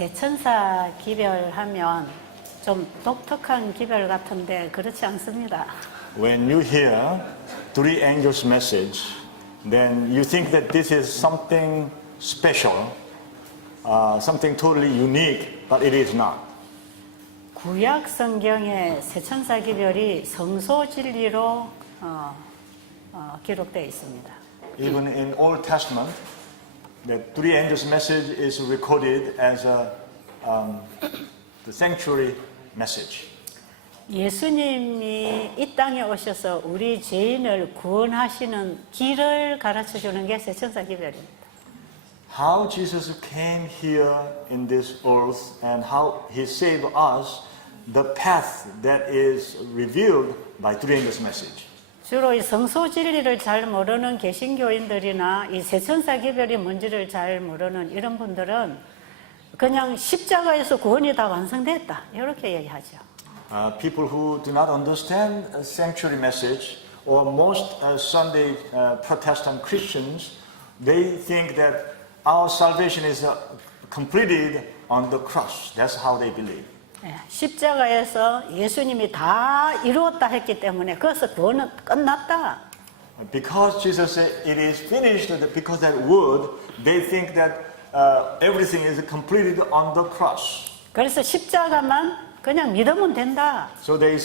세천사 기별하면 좀 독특한 기별 같은데 그렇지 않습니다. When you hear three angels' message, then you think that this is something special, something totally unique, but it is not. 구약 성경의 세천사 기별이 성소 진리로 기록되어 있습니다. Even in Old Testament, the three angels' message is recorded as the sanctuary message. 예수님이 이 땅에 오셔서 우리 죄인을 구원하시는 길을 가르쳐 주는 게 세천사 기별입니다. How Jesus came here in this earth and how he saved us, the path that is revealed by three angels' message. 주로 이 성소 진리를 잘 모르는 개신교인들이나 이 세천사 기별이 뭔지를 잘 모르는 이런 분들은 그냥 십자가에서 구원이 다 완성됐다 이렇게 얘기하죠. People who do not understand a sanctuary message, or most Sunday Protestant Christians, they think that our salvation is completed on the cross. That's how they believe. 십자가에서 예수님이 다 이루었다 했기 때문에 그래서 구원은 끝났다. Because Jesus said it is finished, because that word, they think that everything is completed on the cross. 그래서 십자가만 그냥 믿으면 된다. So they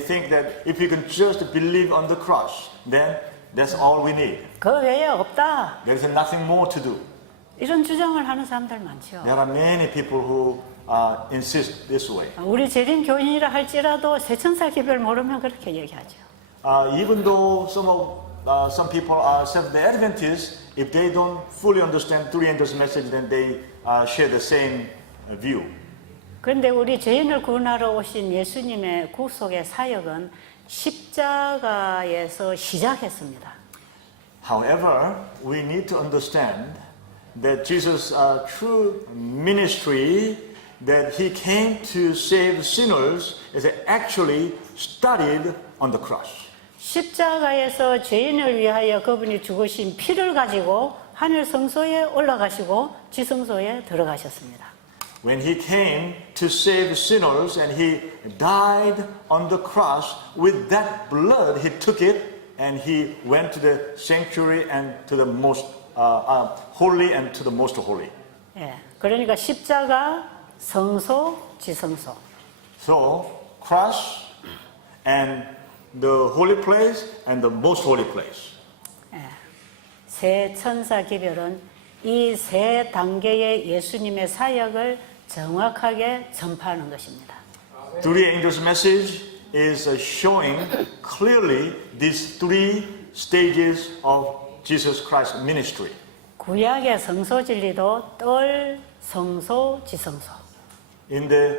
think that if you can just believe on the cross, then that's all we need. 그 외에 없다. There is nothing more to do. 이런 주장을 하는 사람들 많죠. There are many people who insist this way. 우리 재림 교인이라 할지라도 세천사 기별 모르면 그렇게 얘기하죠. Even though some people are Seventh-day Adventists, if they don't fully understand three angels' message, then they share the same view. 그런데 우리 죄인을 구원하러 오신 예수님의 구속의 사역은 십자가에서 시작했습니다. However, we need to understand that Jesus' true ministry, that he came to save sinners, is actually started on the cross. 십자가에서 죄인을 위하여 그분이 죽으신 피를 가지고 하늘 성소에 올라가시고 지성소에 들어가셨습니다. When he came to save sinners and he died on the cross, with that blood he took it and he went to the sanctuary and to the most holy and to the most holy. 예, 그러니까 십자가, 성소, 지성소. So cross and the holy place and the most holy place. 예, 세 천사 기별은 이 세 단계의 예수님의 사역을 정확하게 전파하는 것입니다. Three angels' message is showing clearly these three stages of Jesus Christ's ministry. 구약의 성소 진리도 뜰, 성소, 지성소. In the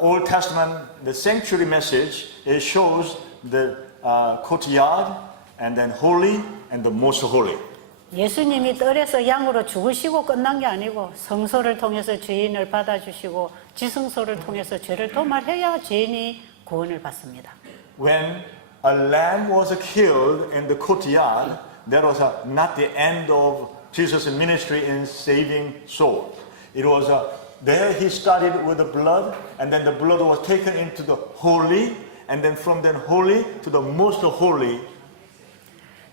Old Testament, the sanctuary message, it shows the courtyard and then holy and the most holy. 예수님이 뜰에서 양으로 죽으시고 끝난 게 아니고 성소를 통해서 죄인을 받아주시고 지성소를 통해서 죄를 도말해야 죄인이 구원을 받습니다. When a lamb was killed in the courtyard, that was not the end of Jesus' ministry in saving souls. It was there he started with the blood, and then the blood was taken into the holy, and then from the holy to the most holy.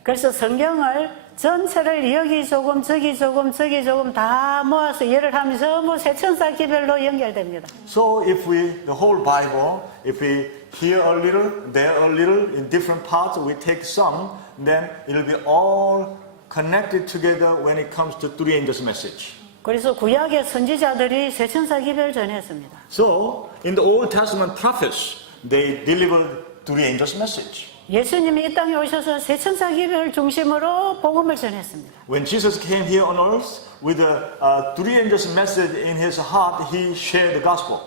그래서 성경을 전체를 여기 조금 저기 조금 저기 조금 다 모아서 예를 하면 전부 세천사 기별로 연결됩니다. So if the whole Bible, if we here a little, there a little, in different parts, we take some, then it'll be all connected together when it comes to three angels' message. 그래서 구약의 선지자들이 세천사 기별 전했습니다. So in the Old Testament prophets, they delivered three angels' message. 예수님이 이 땅에 오셔서 세천사 기별 중심으로 복음을 전했습니다. When Jesus came here on earth with the three angels' message in his heart, he shared the gospel.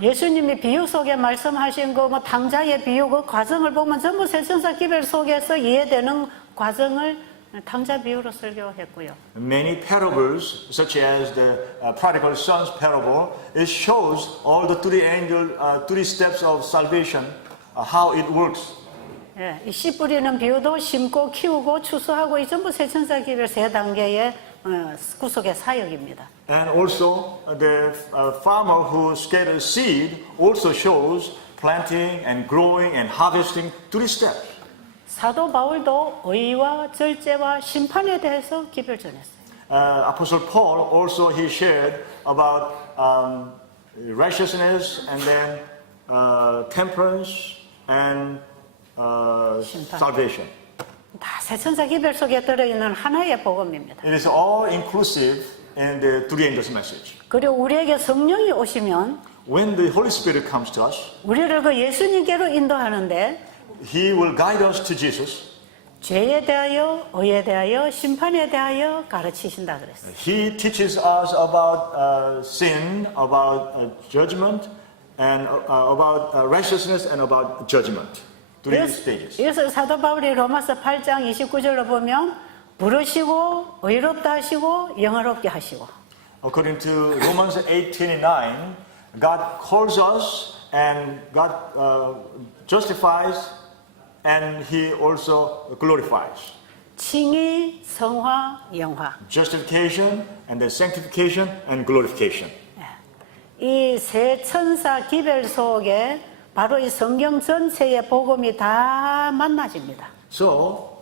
예수님이 비유 속에 말씀하신 거 뭐 탕자의 비유 그 과정을 보면 전부 세천사 기별 속에서 이해되는 과정을 탕자 비유로 설교했고요. Many parables, such as the prodigal son's parable, it shows all the three steps of salvation, how it works. 예, 이 씨 뿌리는 비유도 심고 키우고 추수하고 이 전부 세천사 기별 세 단계의 구속의 사역입니다. And also the farmer who scattered seed also shows planting and growing and harvesting 3 steps. 사도 바울도 의와 절제와 심판에 대해서 기별 전했어요. Apostle Paul also he shared about righteousness and then temperance and salvation. 다 세천사 기별 속에 들어있는 하나의 복음입니다. It is all inclusive in the three angels message. 그리고 우리에게 성령이 오시면 When the Holy Spirit comes to us, 우리를 그 예수님께로 인도하는데 He will guide us to Jesus. 죄에 대하여, 의에 대하여, 심판에 대하여 가르치신다 그랬어요. He teaches us about sin, about judgment, and about righteousness and about judgment. Three stages. 그래서 사도 바울이 로마서 8장 29절로 보면 부르시고 의롭다 하시고 영화롭게 하시고 According to Romans 8:29, God calls us and God justifies and He also glorifies. 칭의, 성화, 영화 Justification and then sanctification and glorification. 이 세 천사 기별 속에 바로 이 성경 전체의 복음이 다 만나집니다. So,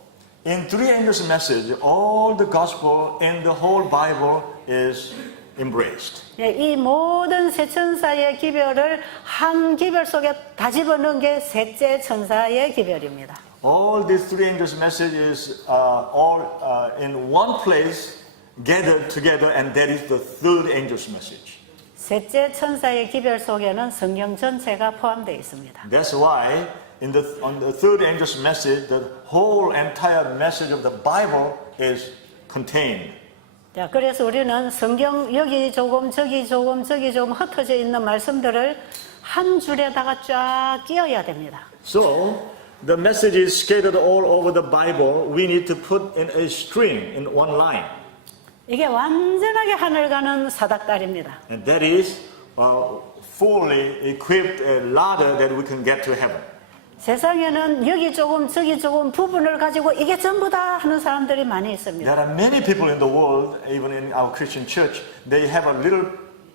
in three angels' message, all the gospel in the whole Bible is embraced. 이 모든 세 천사의 기별을 한 기별 속에 다 집어넣은 게 셋째 천사의 기별입니다. All these three angels' message is all in one place, gathered together, and that is the third angel's message. 셋째 천사의 기별 속에는 성경 전체가 포함되어 있습니다. That's why on the third angel's message, the whole entire message of the Bible is contained. 자, 그래서 우리는 성경 여기 조금 저기 조금 저기 조금 흩어져 있는 말씀들을 한 줄에다가 쫙 끼워야 됩니다. So, the message is scattered all over the Bible. We need to put in a string in one line. 이게 완전하게 하늘 가는 사닥다리입니다. And that is fully equipped a ladder that we can get to heaven. 세상에는 여기 조금 저기 조금 부분을 가지고 이게 전부다 하는 사람들이 많이 있습니다. There are many people in the world, even in our Christian church, they have a little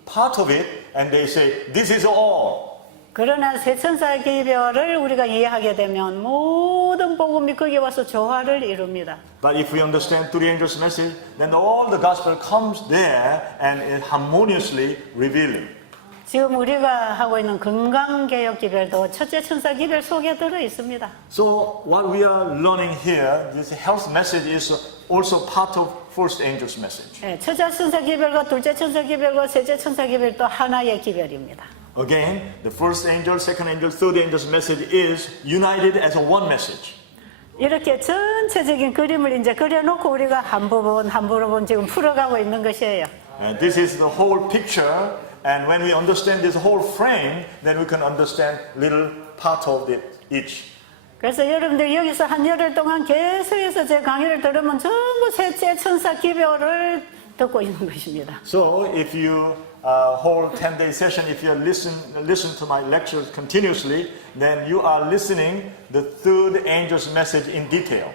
part of it and they say, this is all. 그러나 세천사의 기별을 우리가 이해하게 되면 모든 복음이 거기에 와서 조화를 이룹니다. But if we understand three angels' message, then all the gospel comes there and is harmoniously revealing. 지금 우리가 하고 있는 건강개혁 기별도 첫째 천사 기별 속에 들어 있습니다. So what we are learning here, this health message is also part of first angel's message. 첫째 천사 기별과 둘째 천사 기별과 셋째 천사 기별도 하나의 기별입니다. Again, the first angel, second angel, third angel's message is united as a one message. 이렇게 전체적인 그림을 이제 그려놓고 우리가 한 부분 한 부분 지금 풀어가고 있는 것이에요. And this is the whole picture. And when we understand this whole frame, then we can understand little part of it each. 그래서 여러분들 여기서 한 열흘 동안 계속해서 제 강의를 들으면 전부 셋째 천사 기별을 듣고 있는 것입니다. So if you hold 10-day session, if you listen to my lectures continuously, then you are listening the third angel's message in detail.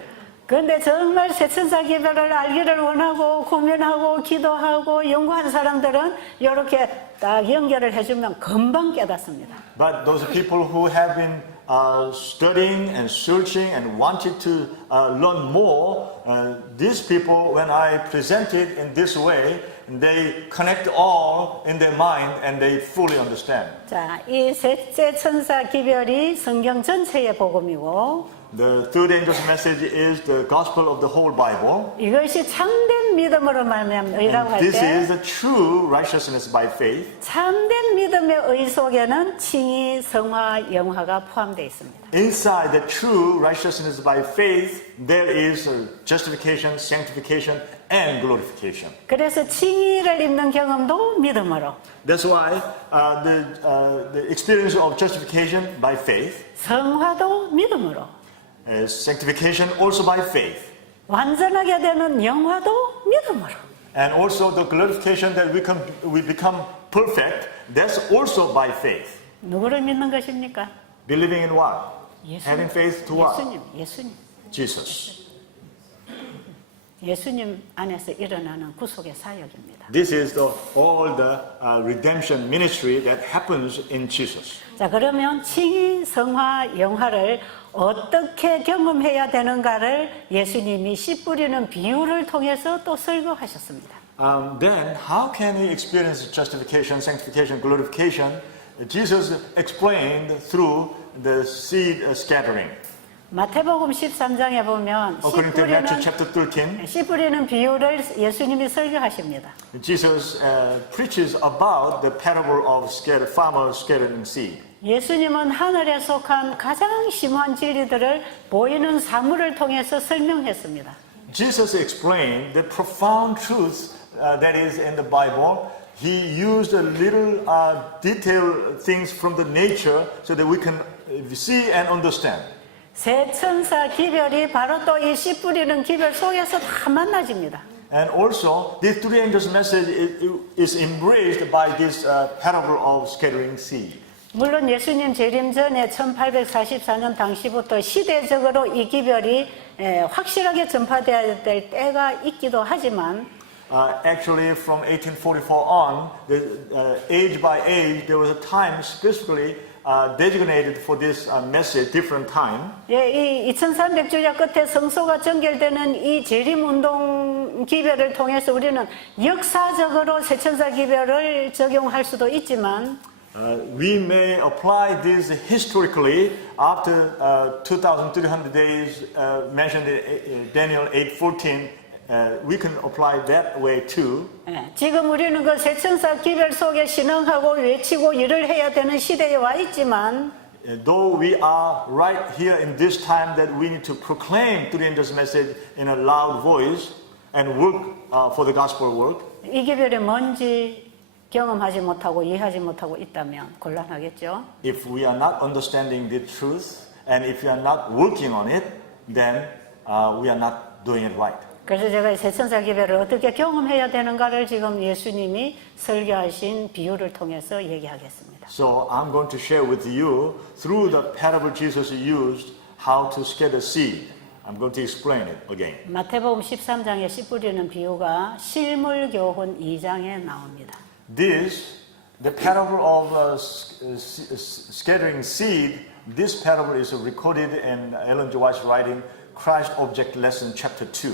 그런데 정말 세 천사 기별을 알기를 원하고 고민하고 기도하고 연구한 사람들은 이렇게 딱 연결을 해주면 금방 깨닫습니다. But those people who have been studying and searching and wanted to learn more, these people, when I present it in this way, they connect all in their mind and they fully understand. 자, 이 셋째 천사 기별이 성경 전체의 복음이고 The third angel's message is the gospel of the whole Bible. 이것이 참된 믿음으로 말미암는 의라고 할 This 때 is the true righteousness by faith. 참된 믿음의 의 속에는 칭의, 성화, 영화가 포함되어 있습니다. Inside the true righteousness by faith, there is justification, sanctification, and glorification. 그래서 칭의를 입는 경험도 믿음으로 That's why the experience of justification by faith, 성화도 믿음으로 sanctification also by faith, 완전하게 되는 영화도 믿음으로 and also the glorification that we become perfect, that's also by faith. 누구를 믿는 것입니까? Believing in what? 예수님. Having faith to what? 예수님. Jesus. 예수님 안에서 일어나는 구속의 사역입니다. This is all the redemption ministry that happens in Jesus. 자, 그러면 칭의, 성화, 영화를 어떻게 경험해야 되는가를 예수님이 씨 뿌리는 비유를 통해서 또 설교하셨습니다. Then how can we experience justification, sanctification, glorification? Jesus explained through the seed scattering. 마태복음 13장에 보면 According to Matthew chapter 13, 씨 뿌리는 비유를 예수님이 설교하십니다. Jesus preaches about the parable of farmer scattering seed. 예수님은 하늘에 속한 가장 심오한 진리들을 보이는 사물을 통해서 설명했습니다. Jesus explained the profound truth that is in the Bible. He used a little detailed things from the nature so that we can see and understand. 새 천사 기별이 바로 또 이 씨 뿌리는 기별 속에서 다 만나집니다. And also, this three angels' message is embraced by this parable of scattering seed. 물론 예수님 재림 전에 1844년 당시부터 시대적으로 이 기별이 확실하게 전파되어야 될 때가 있기도 하지만 Actually, from 1844 on, age by age, there was a time specifically designated for this message, different time. 이 2300주년 끝에 성소가 정결되는 이 재림운동 기별을 통해서 우리는 역사적으로 새천사 기별을 적용할 수도 있지만 We may apply this historically after 2,300 days mentioned in Daniel 8:14. We can apply that way too. 지금 우리는 그 새천사 기별 속에 신앙하고 외치고 일을 해야 되는 시대에 와 있지만 Though we are right here in this time that we need to proclaim three angels' message in a loud voice and work for the gospel work. 이 기별이 뭔지 경험하지 못하고 이해하지 못하고 있다면 곤란하겠죠. If we are not understanding the truth and if we are not working on it, then we are not doing it right. 그래서 제가 새천사 기별을 어떻게 경험해야 되는가를 지금 예수님이 설교하신 비유를 통해서 얘기하겠습니다. So I'm going to share with you through the parable Jesus used how to scatter seed. I'm going to explain it again. 마태복음 13장에 씨 뿌리는 비유가 실물교훈 2장에 나옵니다. The parable of scattering seed, this parable is recorded in Ellen G. White's writing, Christ Object Lesson, chapter 2.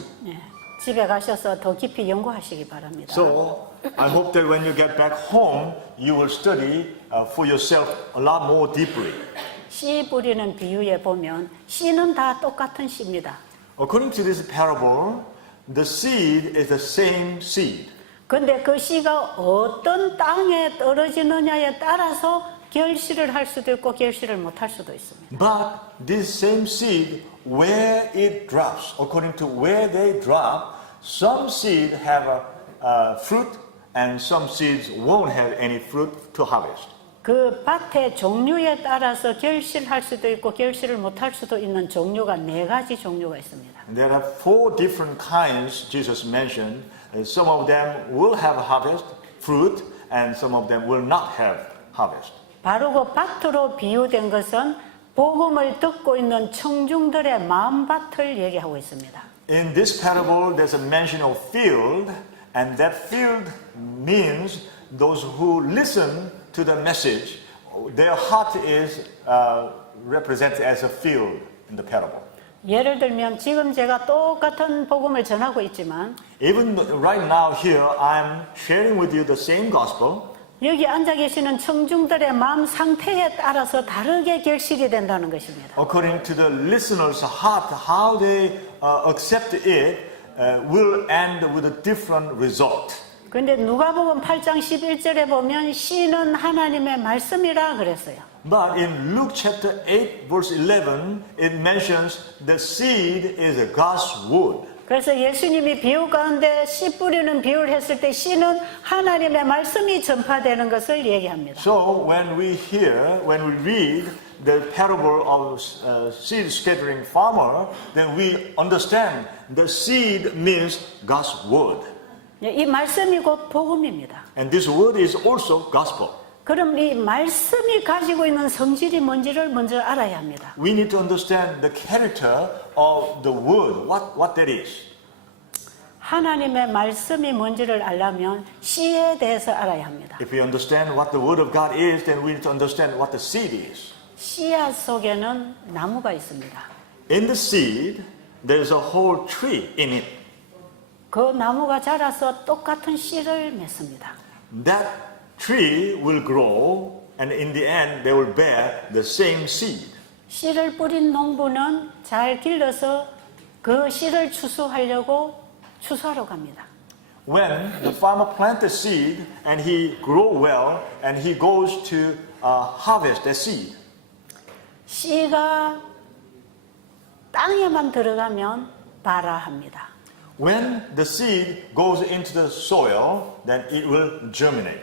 집에 가셔서 더 깊이 연구하시기 바랍니다. So I hope that when you get back home, you will study for yourself a lot more deeply. 씨 뿌리는 비유에 보면 씨는 다 똑같은 씨입니다. According to this parable, the seed is the same seed. 근데 그 씨가 어떤 땅에 떨어지느냐에 따라서 결실을 할 수도 있고 결실을 못 할 수도 있습니다. But this same seed, where it drops, according to where they drop, some seed have a fruit and some seeds won't have any fruit to harvest. 그 밭의 종류에 따라서 결실할 수도 있고 결실을 못 할 수도 있는 종류가 4가지 종류가 있습니다. There are 4 different kinds Jesus mentioned. Some of them will have harvest, fruit, and some of them will not have harvest. 바로 그 밭으로 비유된 것은 복음을 듣고 있는 청중들의 마음밭을 얘기하고 있습니다. In this parable, there's a mention of field, and that field means those who listen to the message. Their heart is represented as a field in the parable. 예를 들면 지금 제가 똑같은 복음을 전하고 있지만 Even right now here, I'm sharing with you the same gospel. 여기 앉아 계시는 청중들의 마음 상태에 따라서 다르게 결실이 된다는 것입니다. According to the listener's heart, how they accept it will end with a different result. 그런데 누가복음 8장 11절에 보면 씨는 하나님의 말씀이라 그랬어요. But in Luke chapter 8 verse 11, it mentions the seed is God's word. 그래서 예수님이 비유 가운데 씨 뿌리는 비유를 했을 때 씨는 하나님의 말씀이 전파되는 것을 얘기합니다. So when we read the parable of seed scattering farmer, then we understand the seed means God's word. 이 말씀이 곧 복음입니다. And this word is also gospel. 그럼 이 말씀이 가지고 있는 성질이 뭔지를 먼저 알아야 합니다. We need to understand the character of the word, what that is. 하나님의 말씀이 뭔지를 알려면 씨에 대해서 알아야 합니다. If we understand what the Word of God is, then we need to understand what the seed is. 씨앗 속에는 나무가 있습니다. In the seed, there's a whole tree in it. 그 나무가 자라서 똑같은 씨를 맺습니다. That tree will grow, and in the end, they will bear the same seed. 씨를 뿌린 농부는 잘 길러서 그 씨를 추수하려고 추수하러 갑니다. When the farmer plants the seed and he grow well, and he goes to harvest that seed. 씨가 땅에만 들어가면 발아합니다. When the seed goes into the soil, then it will germinate.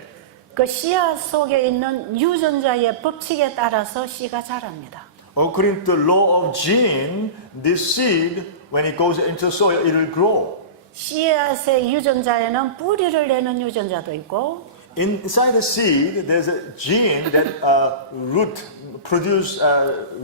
그 씨앗 속에 있는 유전자의 법칙에 따라서 씨가 자랍니다. According to the law of gene, this seed, when it goes into the soil, it will grow. 씨앗의 유전자에는 뿌리를 내는 유전자도 있고 Inside the seed, there's a gene that produce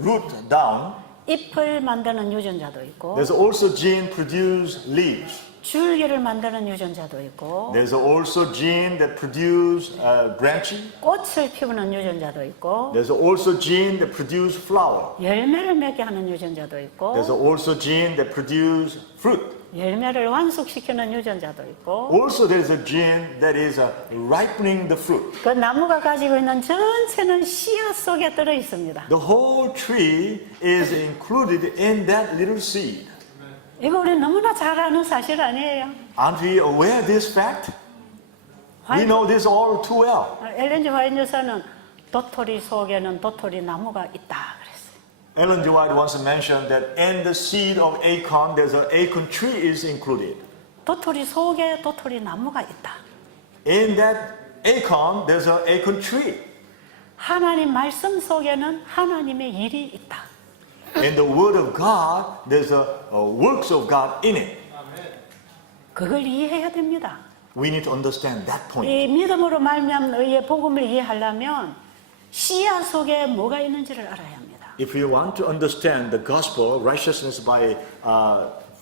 root down. 잎을 만드는 유전자도 있고 There's also gene produce leaves. 줄기를 만드는 유전자도 있고 There's also gene that produce branching. 꽃을 피우는 유전자도 있고 There's also gene that produce flower. 열매를 맺게 하는 유전자도 There's 있고 also gene that produce fruit. 열매를 완숙시키는 유전자도 있고 Also, there's a gene that is ripening the fruit. 그 나무가 가지고 있는 전체는 씨앗 속에 들어 있습니다. The whole tree is included in that little seed. 이거 우리 너무나 잘 아는 사실 아니에요? Aren't we aware of this fact? We know this all too well. 엘렌 G. 화이트 여사는 도토리 속에는 도토리 나무가 있다 그랬어요. Ellen G. White once mentioned that in the seed of acorn, there's an acorn tree is included. 도토리 속에 도토리 나무가 있다. In that acorn, there's an acorn tree. 하나님 말씀 속에는 하나님의 일이 있다. In the Word of God, there's a works of God in it. 그걸 이해해야 됩니다. We need to understand that point. 이 믿음으로 말미암은 의의 복음을 이해하려면 씨앗 속에 뭐가 있는지를 알아야 합니다. If we want to understand the gospel, righteousness by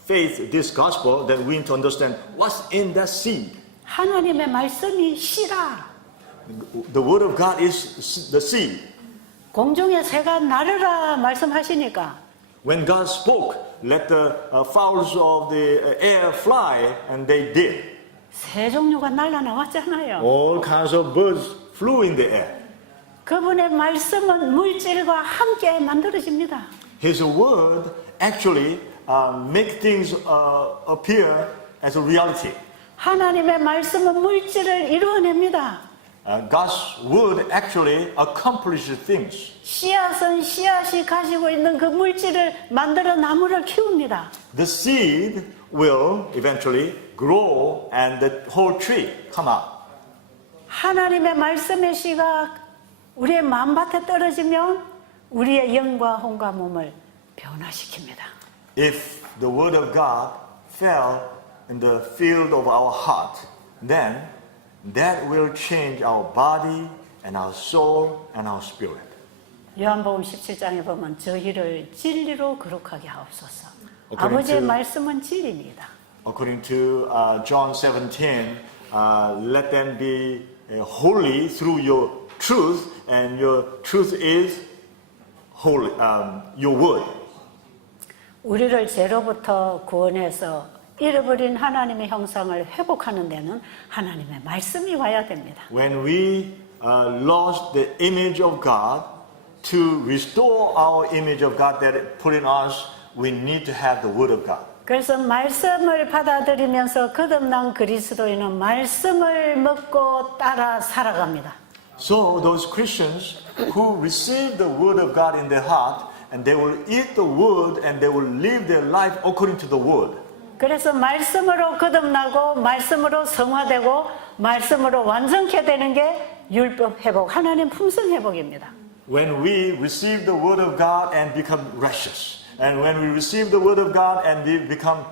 faith, this gospel, then we need to understand what's in that seed. 하나님의 말씀이 씨라. The Word of God is the seed. 공중의 새가 날으라 말씀하시니까 When God spoke, let the fowls of the air fly, and they did. 새 종류가 날라 나왔잖아요. All kinds of birds flew in the air. 그분의 말씀은 물질과 함께 만들어집니다. His word actually make things appear as a reality. 하나님의 말씀은 물질을 이루어냅니다. God's word actually accomplishes things. 씨앗은 씨앗이 가지고 있는 그 물질을 만들어 나무를 키웁니다. The seed will eventually grow and the whole tree come out. 하나님의 말씀의 씨가 우리의 마음밭에 떨어지면 우리의 영과 혼과 몸을 변화시킵니다. If the word of God fell in the field of our heart, then that will change our body and our soul and our spirit. 요한복음 17장에 보면 저희를 진리로 거룩하게 하옵소서. According 아버지의 to- 말씀은 진리입니다. According to John 17, let them be holy through your truth, and your truth is holy, your word. 우리를 죄로부터 구원해서 잃어버린 하나님의 형상을 회복하는 데는 하나님의 말씀이 와야 됩니다. When we lost the image of God, to restore our image of God that it put in us, we need to have the word of God. 그래서 말씀을 받아들이면서 거듭난 그리스도인은 말씀을 먹고 따라 살아갑니다. So those Christians who receive the word of God in their heart, and they will eat the word and they will live their life according to the word. 그래서 말씀으로 거듭나고 말씀으로 성화되고 말씀으로 완성케 되는 게 율법 회복, 하나님 품성 회복입니다. When we receive the word of God and become righteous, and when we receive the word of God and we become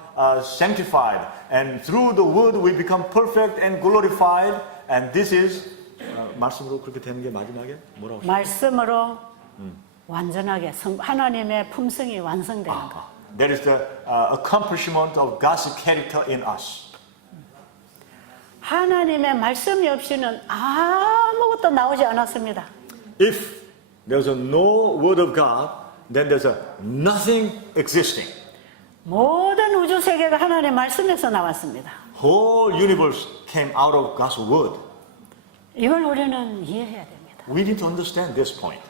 sanctified, and through the word we become perfect and glorified, and this is 말씀으로 그렇게 되는 게 마지막에 뭐라고 하시죠? 말씀으로 완전하게 하나님의 품성이 완성되는 것. That is the accomplishment of God's character in us. 하나님의 말씀이 없이는 아무것도 나오지 않았습니다. If there's no word of God, then there's nothing existing. 모든 우주 세계가 하나님의 말씀에서 나왔습니다. Whole universe came out of God's word. 이걸 우리는 이해해야 됩니다. We need to understand this point.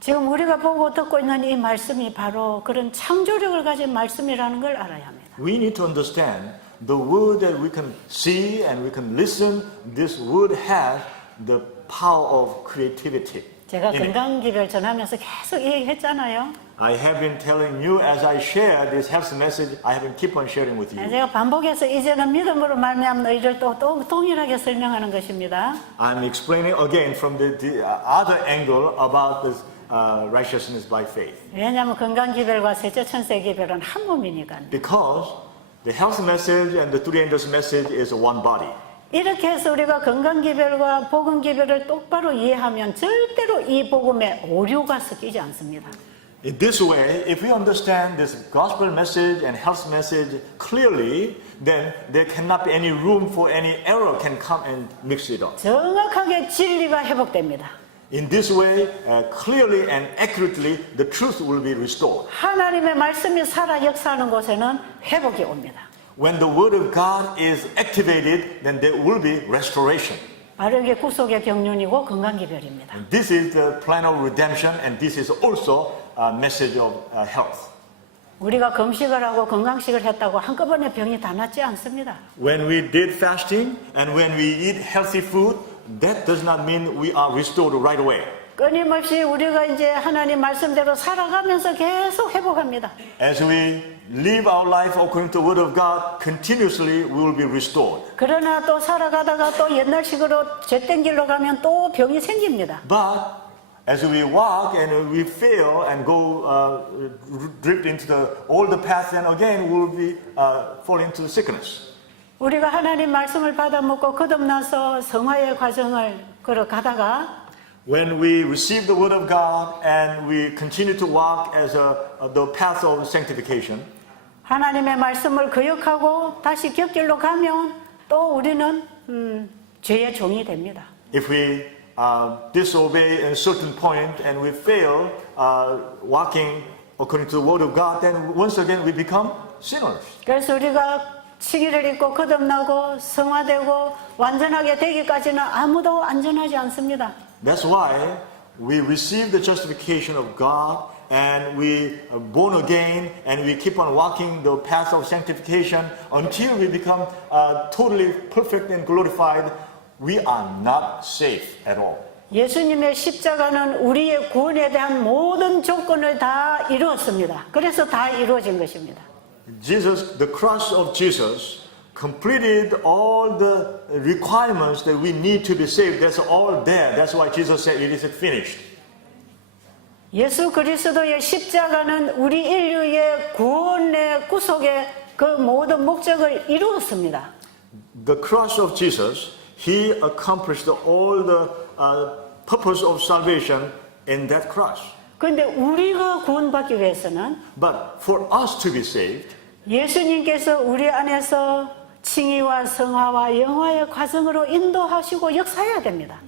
지금 우리가 보고 듣고 있는 이 말씀이 바로 그런 창조력을 가진 말씀이라는 걸 알아야 합니다. We need to understand the word that we can see and we can listen. This word has the power of creativity. 제가 in it. 건강기별 전하면서 계속 이 얘기했잖아요. I have been telling you as I share this health message, I have been keep on sharing with you. 제가 반복해서 이제는 믿음으로 말미암아 너희를 또 동일하게 설명하는 것입니다. I'm explaining again from the other angle about this righteousness by faith. 왜냐하면 건강기별과 셋째천세기별은 한 몸이니까요. Because the health message and the three angels message is one body. 이렇게 해서 우리가 건강기별과 복음기별을 똑바로 이해하면 절대로 이 복음에 오류가 섞이지 않습니다. In this way, if we understand this gospel message and health message clearly, then there cannot be any room for any error can come and mix it up. 정확하게 진리가 회복됩니다. In this way, clearly and accurately, the truth will be restored. 하나님의 말씀이 살아 역사하는 곳에는 회복이 옵니다. When the word of God is activated, then there will be restoration. 바로 이게 구속의 경륜이고 건강기별입니다. This is the plan of redemption, and this is also a message of health. 우리가 금식을 하고 건강식을 했다고 한꺼번에 병이 다 낫지 않습니다. When we did fasting and when we eat healthy food, that does not mean we are restored right away. 끊임없이 우리가 이제 하나님 말씀대로 살아가면서 계속 회복합니다. As we live our life according to the word of God, continuously we will be restored. 그러나 또 살아가다가 또 옛날식으로 죄된 길로 가면 또 병이 생깁니다. But as we walk and we fail and go drift into the older path, then again we will be fall into sickness. 우리가 하나님 말씀을 받아 먹고 거듭나서 성화의 과정을 걸어가다가 When we receive the word of God and we continue to walk as the path of sanctification, 하나님의 말씀을 거역하고 다시 곁길로 가면 또 우리는 죄의 종이 됩니다. if we disobey in a certain point and we fail walking according to the word of God, then once again we become sinners. 그래서 우리가 치기를 입고 거듭나고 성화되고 완전하게 되기까지는 아무도 안전하지 않습니다. That's why we receive the justification of God and we are born again and we keep on walking the path of sanctification until we become totally perfect and glorified. We are not safe at all. 예수님의 십자가는 우리의 구원에 대한 모든 조건을 다 이루었습니다. 그래서 다 이루어진 것입니다. The cross of Jesus completed all the requirements that we need to be saved. That's all there. That's why Jesus said it is finished. 예수 그리스도의 십자가는 우리 인류의 구원의 구속의 그 모든 목적을 이루었습니다. The cross of Jesus, He accomplished all the purpose of salvation in that cross. 그런데 우리가 구원받기 위해서는 But for us to be saved, 예수님께서 우리 안에서 칭의와 성화와 영화의 과정으로 인도하시고 역사해야 됩니다.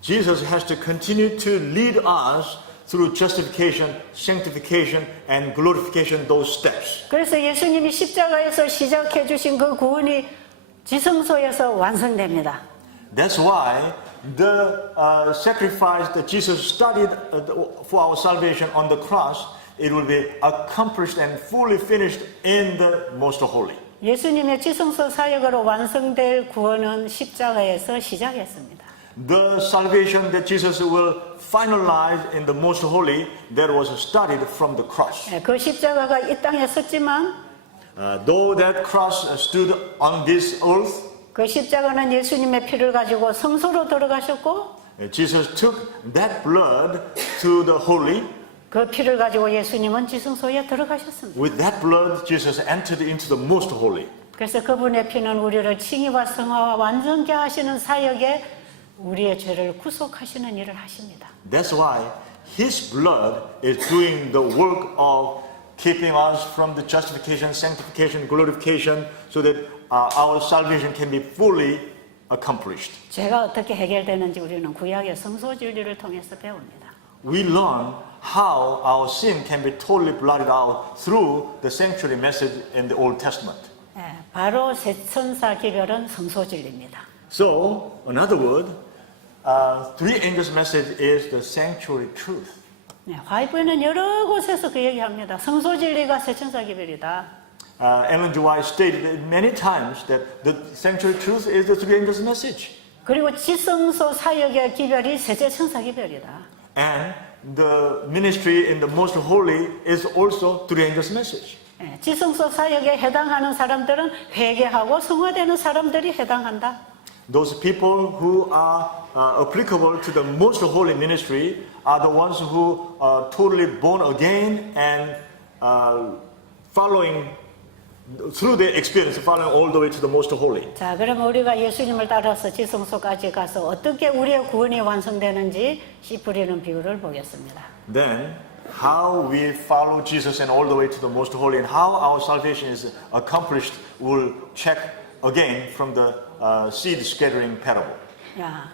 Jesus has to continue to lead us through justification, sanctification, and glorification, those steps. 그래서 예수님이 십자가에서 시작해 주신 그 구원이 지성소에서 완성됩니다. That's why the sacrifice that Jesus started for our salvation on the cross, it will be accomplished and fully finished in the most holy. 예수님의 지성소 사역으로 완성될 구원은 십자가에서 시작했습니다. The salvation that Jesus will finalize in the most holy, that was started from the cross. 그 십자가가 이 땅에 섰지만 Though that cross stood on this earth, 그 십자가는 예수님의 피를 가지고 성소로 들어가셨고 Jesus took that blood to the holy. 그 피를 가지고 예수님은 지성소에 들어가셨습니다. With that blood, Jesus entered into the most holy. 그래서 그분의 피는 우리를 칭의와 성화와 완전케 하시는 사역에 우리의 죄를 구속하시는 일을 하십니다. That's why His blood is doing the work of keeping us from the justification, sanctification, glorification, so that our salvation can be fully accomplished. 죄가 어떻게 해결되는지 우리는 구약의 성소 진리를 통해서 배웁니다. We learn how our sin can be totally blotted out through the sanctuary message in the Old Testament. 예, 바로 세천사 기별은 성소 진리입니다. So, in other words, three angels' message is the sanctuary truth. 네, 화이브에는 여러 곳에서 그 얘기합니다. 성소 진리가 세천사 기별이다. Ellen G. White stated many times that the sanctuary truth is the three angels' message. 그리고 지성소 사역의 기별이 세천사 기별이다. And the ministry in the most holy is also three angels' message. 예, 지성소 사역에 해당하는 사람들은 회개하고 성화되는 사람들이 해당한다. Those people who are applicable to the most holy ministry are the ones who are totally born again and following through their experience, following all the way to the most holy. 자, 그러면 우리가 예수님을 따라서 지성소까지 가서 어떻게 우리의 구원이 완성되는지 씨 뿌리는 비유를 보겠습니다. Then, how we follow Jesus and all the way to the most holy and how our salvation is accomplished, we'll check again from the seed scattering parable. 야,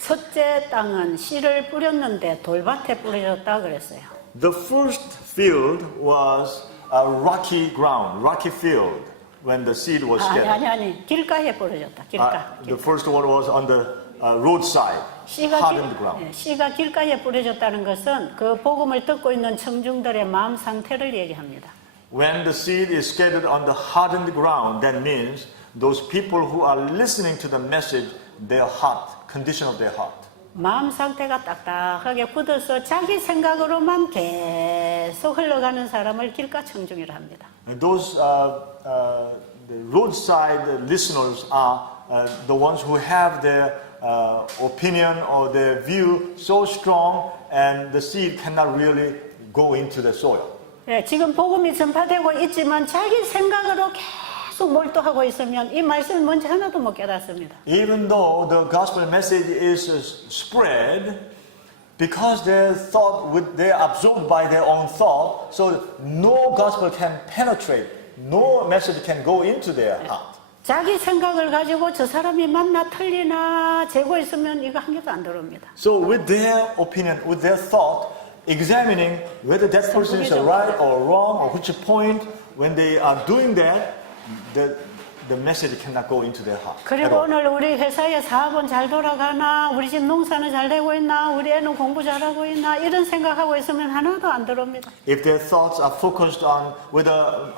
첫째 땅은 씨를 뿌렸는데 돌밭에 뿌려졌다 그랬어요. The first field was a rocky ground, rocky field, when the seed was scattered. 아니, 길가에 뿌려졌다. 길가. The first one was on the roadside, hardened ground. 씨가 길가에 뿌려졌다는 것은 그 복음을 듣고 있는 청중들의 마음 상태를 얘기합니다. When the seed is scattered on the hardened ground, that means those people who are listening to the message, their heart, condition of their heart. 마음 상태가 딱딱하게 굳어서 자기 생각으로만 계속 흘러가는 사람을 길가 청중이라 합니다. And those the roadside listeners are the ones who have their opinion or their view so strong, and the seed cannot really go into the soil. 예, 지금 복음이 전파되고 있지만 자기 생각으로 계속 몰두하고 있으면 이 말씀이 뭔지 하나도 못 깨닫습니다. Even though the gospel message is spread, because their thought, they're absorbed by their own thought, so no gospel can penetrate, no message can go into their heart. 자기 생각을 가지고 저 사람이 맞나 틀리나 재고 있으면 이거 한 개도 안 들어옵니다. So with their opinion, with their thought, examining whether that person is right or wrong or which point, when they are doing that, the message cannot go into their heart. 그리고 오늘 우리 회사의 사업은 잘 돌아가나, 우리 집 농사는 잘 되고 있나, 우리 애는 공부 잘하고 있나 이런 생각하고 있으면 하나도 안 들어옵니다. If their thoughts are focused on whether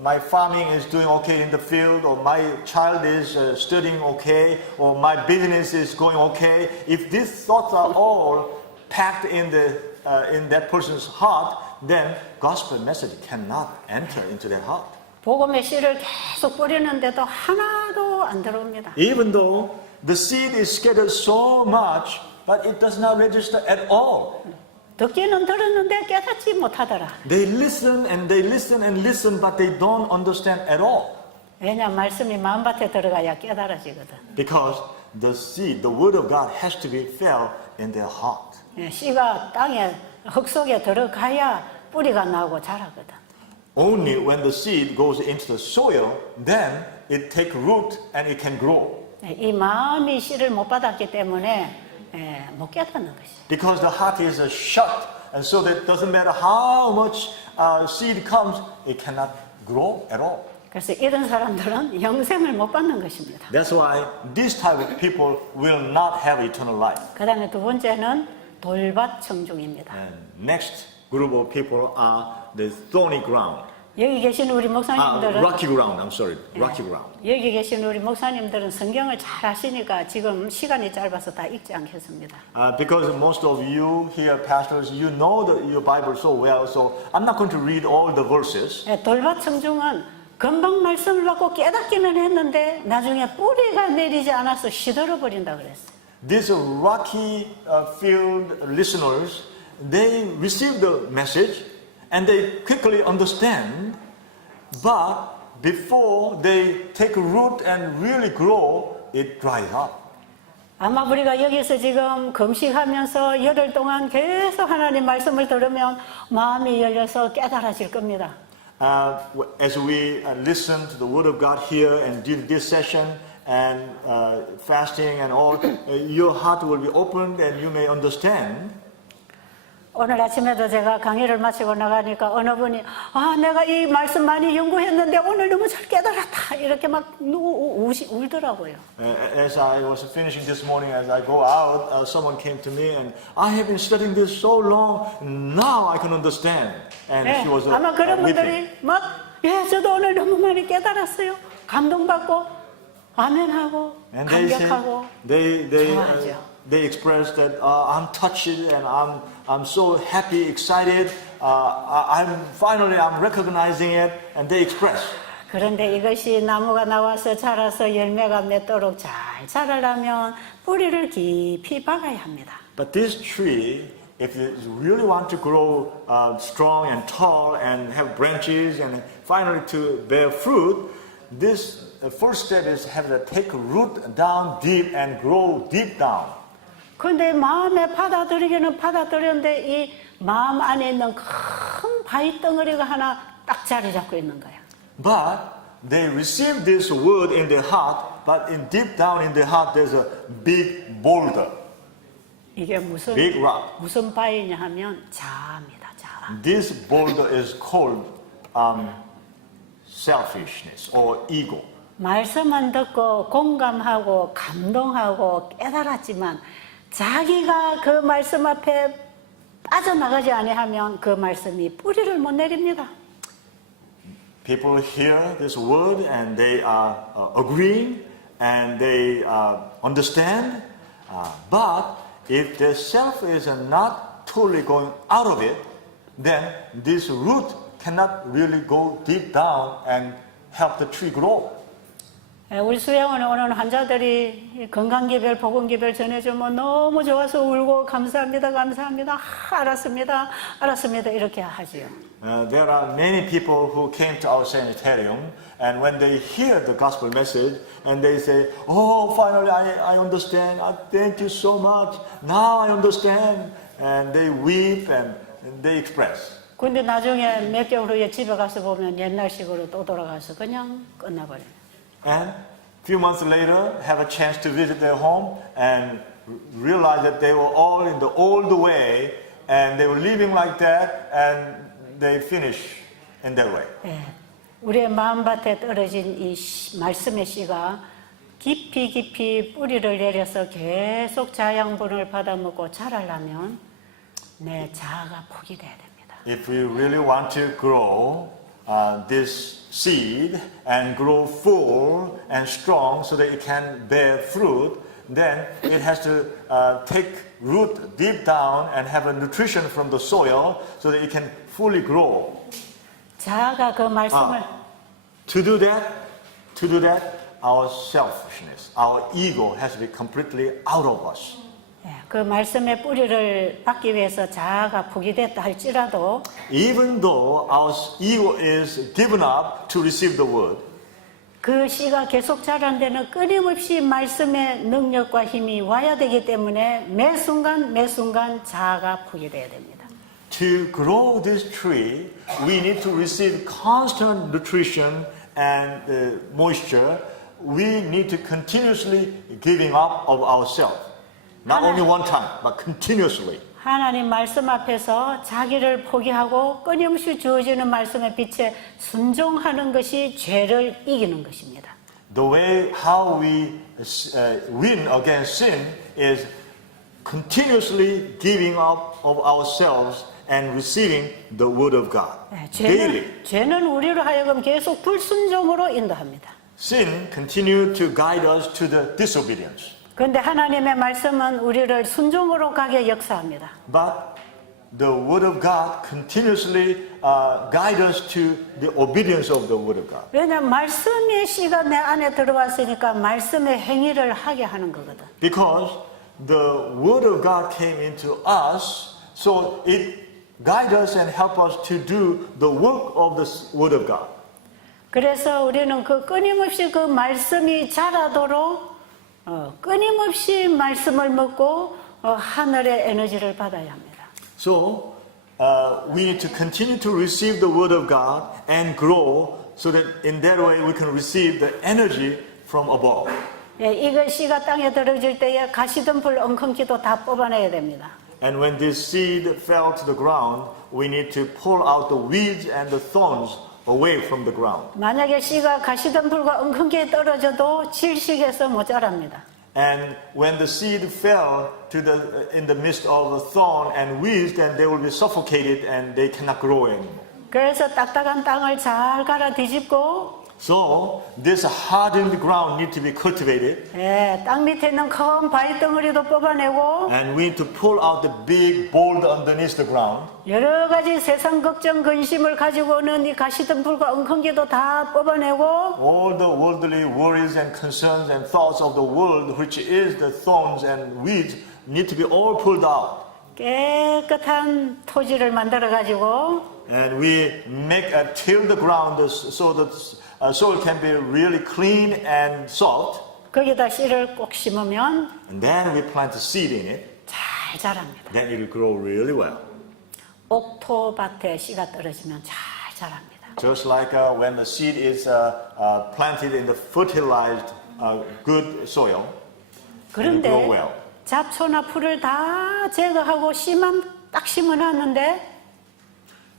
my farming is doing okay in the field, or my child is studying okay, or my business is going okay, if these thoughts are all packed in that person's heart, then gospel message cannot enter into their heart. 복음의 씨를 계속 뿌리는데도 하나도 안 들어옵니다. Even though the seed is scattered so much, but it does not register at all. 듣기는 들었는데 깨닫지 못하더라. They listen and they listen and listen, but they don't understand at all. 왜냐, 말씀이 마음밭에 들어가야 깨달아지거든. Because the seed, the word of God has to be fell in their heart. 예, 씨가 땅에 흙 속에 들어가야 뿌리가 나오고 자라거든. Only when the seed goes into the soil, then it takes root and it can grow. 예, 이 마음이 씨를 못 받았기 때문에 못 깨닫는 것이. Because the heart is shut, and so that it doesn't matter how much seed comes, it cannot grow at all. 그래서 이런 사람들은 영생을 못 받는 것입니다. That's why this type of people will not have eternal life. 그 다음에 두 번째는 돌밭 청중입니다. And next group of people are the thorny ground. 여기 계신 우리 목사님들은 Rocky ground, I'm sorry, rocky ground. 여기 계신 우리 목사님들은 성경을 잘 아시니까 지금 시간이 짧아서 다 읽지 않겠습니다. Because most of you here, pastors, you know your Bible so well, so I'm not going to read all the verses. 돌밭 청중은 금방 말씀을 받고 깨닫기는 했는데 나중에 뿌리가 내리지 않아서 시들어 버린다 그랬어요. These rocky field listeners, they receive the message and they quickly understand, but before they take root and really grow, it dries up. 아마 우리가 여기서 지금 금식하면서 열흘 동안 계속 하나님 말씀을 들으면 마음이 열려서 깨달아질 겁니다. As we listen to the Word of God here and did this session, and fasting and all, your heart will be opened and you may understand. 오늘 아침에도 제가 강의를 마치고 나가니까 어느 분이 내가 이 말씀 많이 연구했는데 오늘 너무 잘 깨달았다 이렇게 막 울더라고요. As I was finishing this morning, as I go out, someone came to me and I have been studying this so long, now I can understand. And 네, she was 아마 그런 weeping. 분들이 막 저도 오늘 너무 많이 깨달았어요. 감동받고 아멘하고 And they 감격하고 좋아하죠. they expressed that I'm touched and I'm so happy, excited. I'm recognizing it, and they express. 그런데 이것이 나무가 나와서 자라서 열매가 맺도록 잘 자라려면 뿌리를 깊이 박아야 합니다. But this tree, if you really want to grow strong and tall and have branches and finally to bear fruit, this first step is have to take root down deep and grow deep down. 근데 마음에 받아들이기는 받아들였는데 이 마음 안에 있는 큰 바위 덩어리가 하나 딱 자리 잡고 있는 거야. But they receive this word in their heart, but deep down in their heart there's a big boulder, 이게 big rock. 무슨 바위냐 하면 자아입니다. 자아. This boulder is called selfishness or ego. 말씀만 듣고 공감하고 감동하고 깨달았지만 자기가 그 말씀 앞에 빠져나가지 아니하면 그 말씀이 뿌리를 못 내립니다. People hear this word and they are agreeing and they understand, but if their self is not totally going out of it, then this root cannot really go deep down and help the tree grow. 우리 수양원에 오는 환자들이 건강기별, 복음기별 전해주면 너무 좋아서 울고 감사합니다, 감사합니다, 알았습니다, 알았습니다 이렇게 하지요. There are many people who came to our sanitarium and when they hear the gospel message and they say, oh, finally I understand, thank you so much, now I understand, and they weep and they express. 근데 나중에 몇 개월 후에 집에 가서 보면 옛날식으로 또 돌아가서 그냥 끝나버려요. And a few months later, have a chance to visit their home and realize that they were all in the old way and they were living like that and they finish in that way. 네, 우리의 마음밭에 떨어진 이 말씀의 씨가 깊이 깊이 뿌리를 내려서 계속 자양분을 받아먹고 자라려면 내 자아가 포기돼야 됩니다. If we really want to grow this seed and grow full and strong so that it can bear fruit, then it has to take root deep down and have a nutrition from the soil so that it can fully grow. 자아가 그 말씀을 To do that, our selfishness, our ego has to be completely out of us. 그 말씀의 뿌리를 받기 위해서 자아가 포기됐다 할지라도 Even though our ego is given up to receive the word, 그 씨가 계속 자라는 데는 끊임없이 말씀의 능력과 힘이 와야 되기 때문에 매 순간 자아가 포기돼야 됩니다. to grow this tree, we need to receive constant nutrition and moisture. We need to continuously giving up of ourselves. Not only one time, but continuously. 하나님 말씀 앞에서 자기를 포기하고 끊임없이 주어지는 말씀의 빛에 순종하는 것이 죄를 이기는 것입니다. The way how we win against sin is continuously giving up of ourselves and receiving the word of God daily. 죄는 우리로 하여금 계속 불순종으로 인도합니다. Sin continue to guide us to the disobedience. 그런데 하나님의 말씀은 우리를 순종으로 가게 역사합니다. But the word of God continuously guide us to the obedience of the word of God. 왜냐하면 말씀의 씨가 내 안에 들어왔으니까 말씀의 행위를 하게 하는 거거든. Because the word of God came into us, so it guide us and help us to do the work of the word of God. 그래서 우리는 그 끊임없이 그 말씀이 자라도록 끊임없이 말씀을 먹고 하늘의 에너지를 받아야 합니다. So we need to continue to receive the word of God and grow, so that in that way we can receive the energy from above. 예, 이거 씨가 땅에 들어질 때에 가시덤불 엉겅퀴도 다 뽑아내야 됩니다. And when this seed fell to the ground, we need to pull out the weeds and the thorns away from the ground. 만약에 씨가 가시덤불과 엉겅퀴에 떨어져도 질식해서 못 자랍니다. And when the seed fell in the midst of the thorn and weeds, then they will be suffocated and they cannot grow anymore. 그래서 딱딱한 땅을 잘 갈아 뒤집고 So this hardened ground needs to be cultivated, 예, 땅 밑에 있는 큰 바위 덩어리도 뽑아내고 and we need to pull out the big boulder underneath the ground. 여러 가지 세상 걱정 근심을 가지고 오는 이 가시덤불과 엉겅퀴도 다 뽑아내고 All the worldly worries and concerns and thoughts of the world, which is the thorns and weeds, need to be all pulled out. 깨끗한 토지를 만들어 가지고 And we till the ground so that soil can be really clean and soft. 거기다 씨를 꼭 심으면 And then we plant a seed in it. 잘 자랍니다. Then it will grow really well. 옥토밭에 씨가 떨어지면 잘 자랍니다. Just like when the seed is planted in the fertilized good soil, it will grow 그런데 well. 잡초나 풀을 다 제거하고 씨만 딱 심어놨는데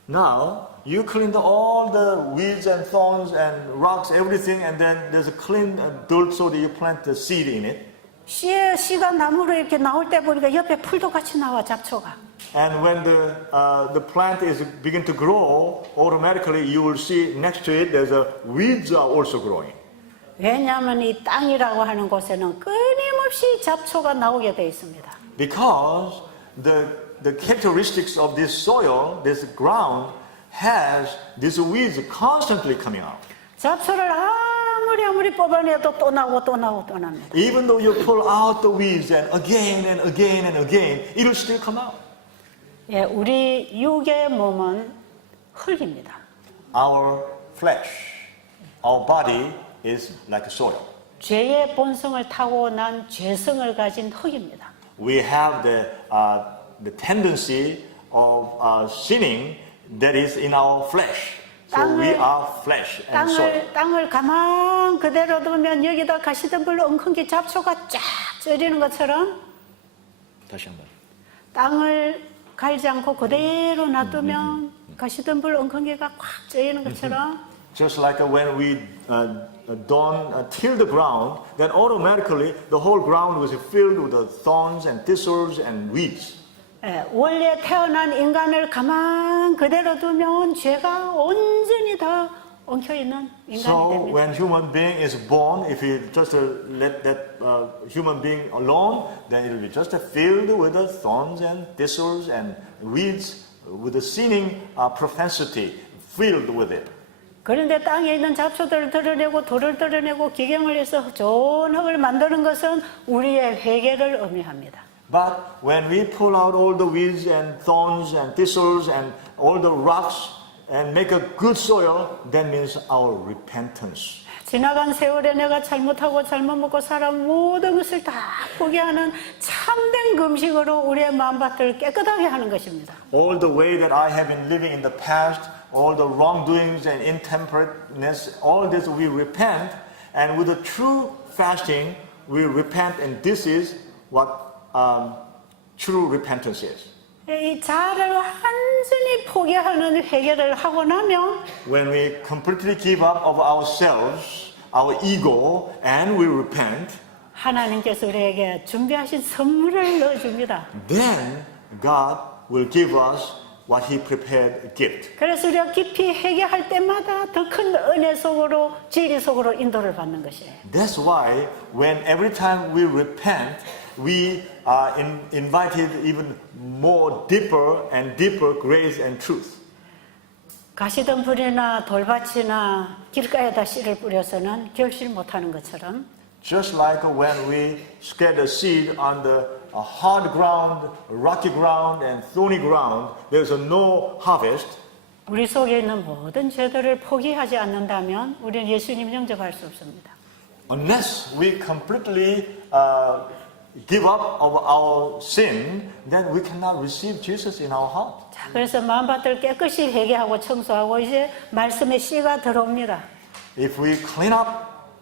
Now you clean all the weeds and thorns and rocks, everything, and then there's a clean dirt so that you plant the seed in it. 씨가 나무로 이렇게 나올 때 보니까 옆에 풀도 같이 나와 잡초가. And when the plant is begin to grow, automatically you will see next to it there's a weeds are also growing. 왜냐하면 이 땅이라고 하는 곳에는 끊임없이 잡초가 나오게 돼 있습니다. Because the characteristics of this soil, this ground, has these weeds constantly coming out. 잡초를 아무리 뽑아내도 또 나오고 또 나오고 또 납니다. Even though you pull out the weeds and again and again and again, it will still come out. 예, 우리 육의 몸은 흙입니다. Our flesh, our body is like soil. 죄의 본성을 타고난 죄성을 가진 흙입니다. We have the tendency of sinning that is in our flesh. So we are flesh and soil. 땅을 가만 그대로 두면 여기다 가시덤불 엉겅퀴 잡초가 쫙 쪄리는 것처럼 다시 한번. 땅을 갈지 않고 그대로 놔두면 가시덤불 엉겅퀴가 꽉 쪄리는 것처럼 Just like when we don't till the ground, then automatically the whole ground was filled with the thorns and thistles and weeds. 예, 원래 태어난 인간을 가만 그대로 두면 죄가 온전히 다 엉켜있는 인간이 So 됩니다. when human being is born, if you just let that human being alone, then it will be just filled with the thorns and thistles and weeds, with the sinning propensity filled with it. 그런데 땅에 있는 잡초들을 드러내고 돌을 드러내고 기경을 해서 좋은 흙을 만드는 것은 우리의 회개를 의미합니다. But when we pull out all the weeds and thorns and thistles and all the rocks and make a good soil, that means our repentance. 지나간 세월에 내가 잘못하고 잘못 먹고 살아온 모든 것을 다 포기하는 참된 금식으로 우리의 마음밭을 깨끗하게 하는 것입니다. All the way that I have been living in the past, all the wrongdoings and intemperateness, all this we repent, and with the true fasting, we repent, and this is what true repentance is. 이 자아를 완전히 포기하는 회개를 하고 나면 When we completely give up of ourselves, our ego, and we repent, 하나님께서 우리에게 준비하신 선물을 넣어줍니다. then God will give us what He prepared gift. 그래서 우리가 깊이 회개할 때마다 더 큰 은혜 속으로 진리 속으로 인도를 받는 것이에요. That's why when every time we repent, we are invited even more deeper and deeper grace and truth. 가시덤불이나 돌밭이나 길가에다 씨를 뿌려서는 결실 못하는 것처럼 Just like when we scatter seed on the hard ground, rocky ground, and thorny ground, there's no harvest. 우리 속에 있는 모든 죄들을 포기하지 않는다면 우리는 예수님 영접할 수 없습니다. Unless we completely give up of our sin, then we cannot receive Jesus in our heart. 자, 그래서 마음밭을 깨끗이 회개하고 청소하고 이제 말씀의 씨가 들어옵니다. If we clean up,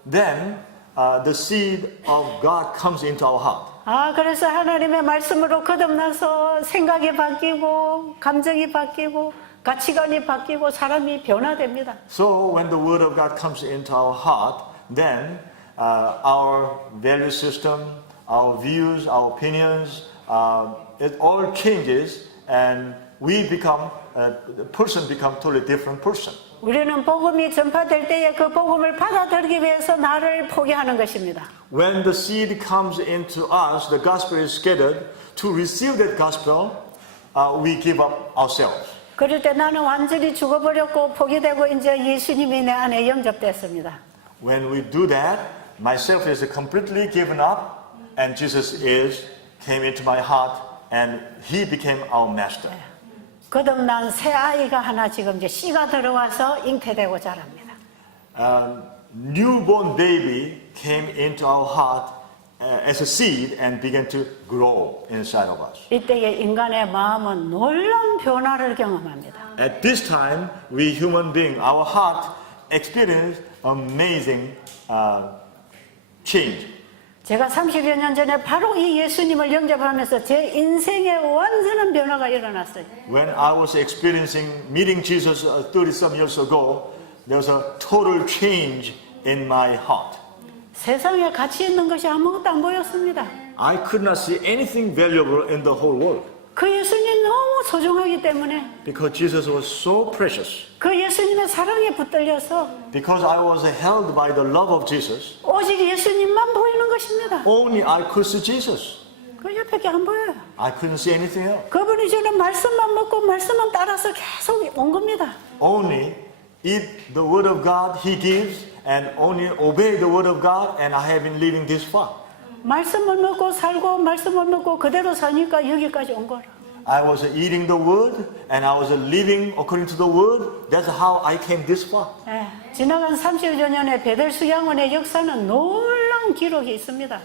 then the seed of God comes into our heart. 그래서 하나님의 말씀으로 거듭나서 생각이 바뀌고, 감정이 바뀌고, 가치관이 바뀌고, 사람이 변화됩니다. So when the word of God comes into our heart, then our value system, our views, our opinions, it all changes, and we become the person become totally different person. 우리는 복음이 전파될 때에 그 복음을 받아들이기 위해서 나를 포기하는 것입니다. When the seed comes into us, the gospel is scattered. To receive that gospel, we give up ourselves. 그럴 때 나는 완전히 죽어버렸고 포기되고 이제 예수님이 내 안에 영접됐습니다. When we do that, myself is completely given up, and Jesus came into my heart, and He became our master. 거듭난 새 아이가 하나 지금 이제 씨가 들어와서 잉태되고 자랍니다. Newborn baby came into our heart as a seed and began to grow inside of us. 이때에 인간의 마음은 놀라운 변화를 경험합니다. At this time, we human being, our heart experienced amazing change. 제가 30여 년 전에 바로 이 예수님을 영접하면서 제 인생에 완전한 변화가 일어났어요. When I was experiencing meeting Jesus 30-some years ago, there was a total change in my heart. 세상에 가치 있는 것이 아무것도 안 보였습니다. I could not see anything valuable in the whole world 그 예수님 너무 소중하기 때문에 because Jesus was so precious. 그 예수님의 사랑에 붙들려서 Because I was held by the love of Jesus, 오직 예수님만 보이는 것입니다. only I could see Jesus. 그 옆에 안 보여요. I couldn't see anything else. 그분이 저는 말씀만 먹고 말씀만 따라서 계속 온 겁니다. Only eat the word of God He gives and only obey the word of God, and I have been living this far. 말씀을 먹고 살고 말씀을 먹고 그대로 사니까 여기까지 온 거라. I was eating the word and I was living according to the word. That's how I came this far. 지나간 30여 년의 베델 수양원의 역사는 놀라운 기록이 있습니다.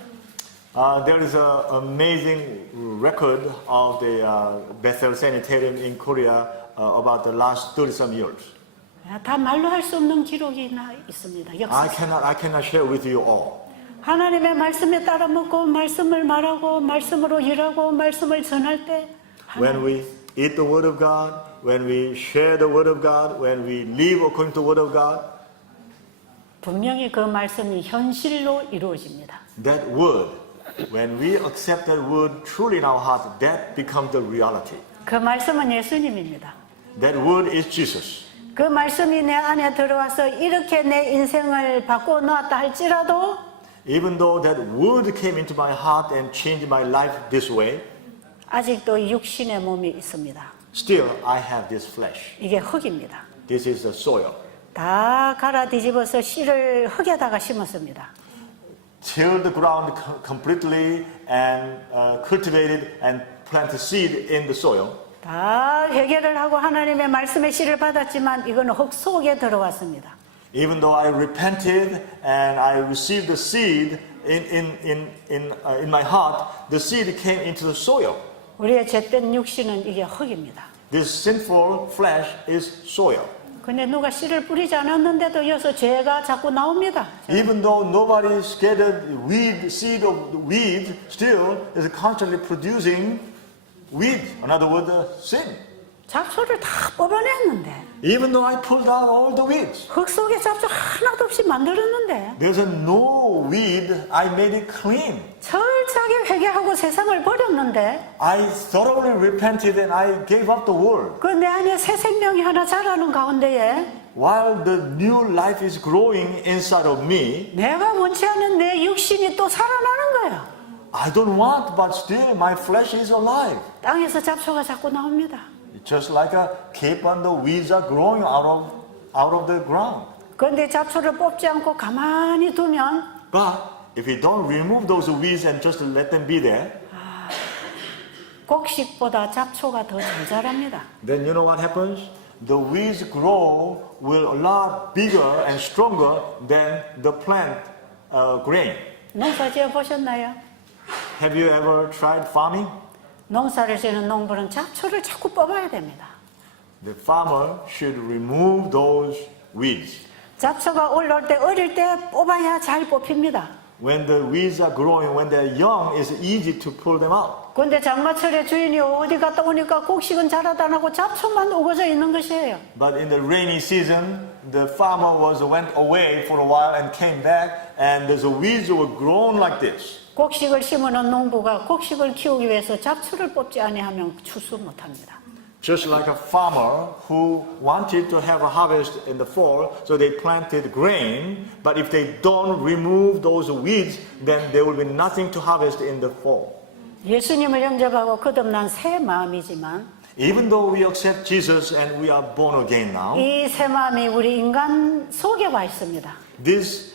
There is an amazing record of the Bethel Sanitarium in Korea about the last 30-some years. 다 말로 할 수 없는 기록이 있습니다. 역사. I cannot share with you all. 하나님의 말씀에 따라 먹고 말씀을 말하고 말씀으로 일하고 말씀을 전할 때 When we eat the word of God, when we share the word of God, when we live according to the word of God, 분명히 그 말씀이 현실로 이루어집니다. that word, when we accept that word truly in our heart, that becomes the reality. 그 말씀은 예수님입니다. That word is Jesus. 그 말씀이 내 안에 들어와서 이렇게 내 인생을 바꿔 놓았다 할지라도 Even though that word came into my heart and changed my life this way, 아직도 육신의 몸이 있습니다. still I have this flesh. 이게 흙입니다. This is the soil. 다 갈아 뒤집어서 씨를 흙에다가 심었습니다. Till the ground completely and cultivated and plant seed in the soil. 다 회개를 하고 하나님의 말씀의 씨를 받았지만 이거는 흙 속에 들어왔습니다. Even though I repented and I received the seed in my heart, the seed came into the soil. 우리의 죄된 육신은 이게 흙입니다. This sinful flesh is soil. 근데 누가 씨를 뿌리지 않았는데도 여기서 죄가 자꾸 나옵니다. Even though nobody scattered seed of the weed, still is constantly producing weed. In other words, sin. 잡초를 다 뽑아냈는데 Even though I pulled out all the weeds, 흙 속에 잡초 하나도 없이 만들었는데 there's no weed. I made it clean. 철저하게 회개하고 세상을 버렸는데 I thoroughly repented and I gave up the world. 그 내 안에 새 생명이 하나 자라는 가운데에 While the new life is growing inside of me, 내가 원치 않는 내 육신이 또 살아나는 거야. I don't want, but still my flesh is alive. 땅에서 잡초가 자꾸 나옵니다. Just like a cape and the weeds are growing out of the ground. 그런데 잡초를 뽑지 않고 가만히 두면 But if you don't remove those weeds and just let them be there, 곡식보다 잡초가 더 잘 자랍니다. then you know what happens? The weeds grow will a lot bigger and stronger than the plant grain. 농사 지어 보셨나요? Have you ever tried farming? 농사를 지는 농부는 잡초를 자꾸 뽑아야 됩니다. The farmer should remove those weeds. 잡초가 올라올 때 어릴 때 뽑아야 잘 뽑힙니다. when the weeds are growing, when they're young, it's easy to pull them out. 근데 장마철에 주인이 어디 갔다 오니까 곡식은 자라도 안 하고 잡초만 우거져 있는 것이에요. But in the rainy season, the farmer went away for a while and came back, and the weeds were grown like this. 곡식을 심어놓은 농부가 곡식을 키우기 위해서 잡초를 뽑지 아니하면 추수 못합니다. Just like a farmer who wanted to have a harvest in the fall, so they planted grain, but if they don't remove those weeds, then there will be nothing to harvest in the fall. 예수님을 영접하고 거듭난 새 마음이지만 Even though we accept Jesus and we are born again now, 이 새 마음이 우리 인간 속에 와 있습니다. this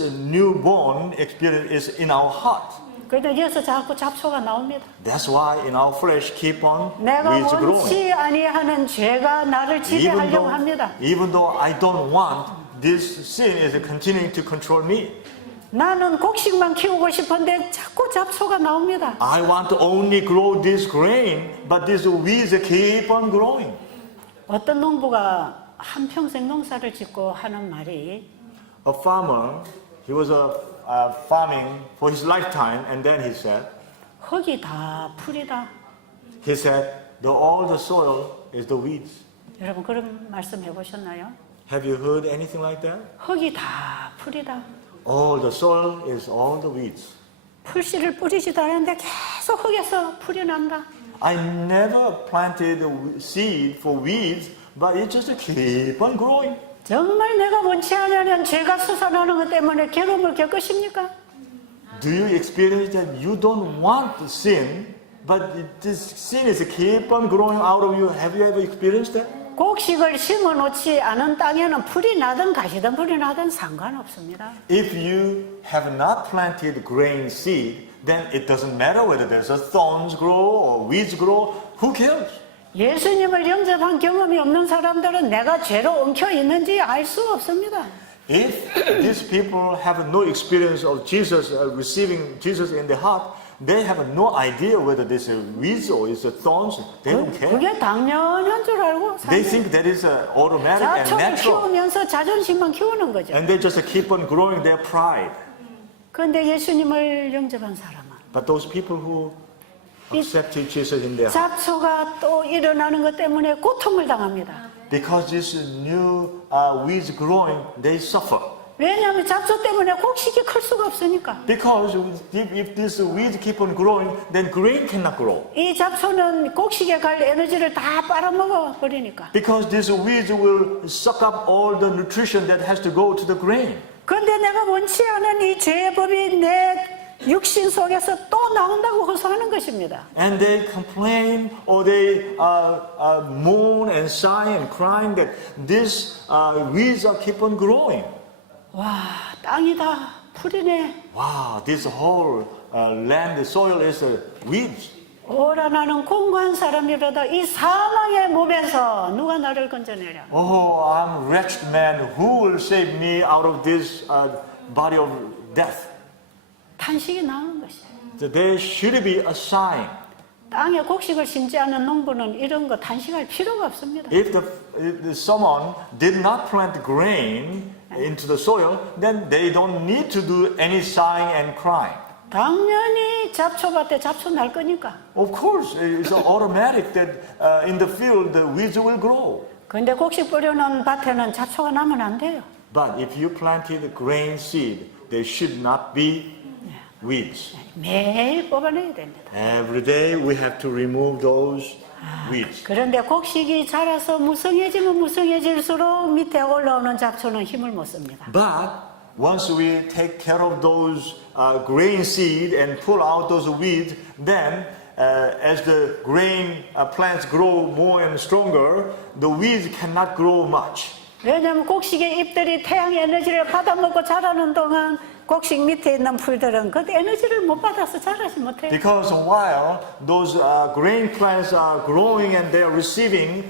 newborn experience is in our heart. 그래도 여기서 자꾸 잡초가 나옵니다. That's why in our flesh keep on 내가 weeds growing. 원치 아니하는 죄가 나를 지배하려고 합니다. Even though I don't want, this sin is continuing to control me. 나는 곡식만 키우고 싶은데 자꾸 잡초가 나옵니다. I want to only grow this grain, but these weeds keep on growing. 어떤 농부가 한평생 농사를 짓고 하는 말이 A farmer, he was farming for his lifetime, and then he said, 흙이 다 풀이다. he said, all the soil is the weeds. 여러분 그런 말씀 해보셨나요? Have you heard anything like that? 흙이 다 풀이다. All the soil is all the weeds. 풀씨를 뿌리지도 않았는데 계속 흙에서 풀이 난다. I never planted seed for weeds, but it just keep on growing. 정말 내가 원치 않으면 죄가 솟아나는 것 때문에 괴로움을 겪으십니까? Do you experience that you don't want sin, but this sin is keep on growing out of you? Have you ever experienced that? 곡식을 심어놓지 않은 땅에는 풀이 나든 가시든 풀이 나든 상관없습니다. If you have not planted grain seed, then it doesn't matter whether there's a thorns grow or weeds grow. Who cares? 예수님을 영접한 경험이 없는 사람들은 내가 죄로 엉켜 있는지 알 수 없습니다. If these people have no experience of Jesus, receiving Jesus in their heart, they have no idea whether this is weeds or is thorns. They don't care. 그게 당연한 줄 알고 They 사는 think that is automatic and 자초를 natural. 키우면서 자존심만 키우는 거죠. And they just keep on growing their pride. 그런데 예수님을 영접한 사람은 But those people who accepted Jesus in their heart, 잡초가 또 일어나는 것 때문에 고통을 당합니다. because this new weeds growing, they suffer. 왜냐하면 잡초 때문에 곡식이 클 수가 없으니까. Because if these weeds keep on growing, then grain cannot grow. 이 잡초는 곡식에 갈 에너지를 다 빨아먹어 버리니까. Because these weeds will suck up all the nutrition that has to go to the grain. 그런데 내가 원치 않은 이 죄의 법이 내 육신 속에서 또 나온다고 호소하는 것입니다. And they complain or they moan and sigh and crying that these weeds are keep on growing. 와, 땅이 다 풀이네. Wow, this whole land, the soil is weeds. 오라 나는 공고한 사람이로다 이 사망의 몸에서 누가 나를 건져내랴. Oh, I'm a wretched man. Who will save me out of this body of death? 탄식이 나오는 것이에요. So there should be a sign. 땅에 곡식을 심지 않은 농부는 이런 거 탄식할 필요가 없습니다. If someone did not plant grain into the soil, then they don't need to do any sighing and crying. 당연히 잡초밭에 잡초 날 거니까. Of course, it's automatic that in the field the weeds will grow. 근데 곡식 뿌려놓은 밭에는 잡초가 나면 안 돼요. But if you planted grain seed, there should not be weeds. 매일 뽑아내야 됩니다. Every day we have to remove those weeds. 그런데 곡식이 자라서 무성해지면 무성해질수록 밑에 올라오는 잡초는 힘을 못 씁니다. But once we take care of those grain seed and pull out those weeds, then as the grain plants grow more and stronger, the weeds cannot grow much. 왜냐하면 곡식의 잎들이 태양의 에너지를 받아먹고 자라는 동안 곡식 밑에 있는 풀들은 그 에너지를 못 받아서 자라지 못해요. Because while those grain plants are growing and they are receiving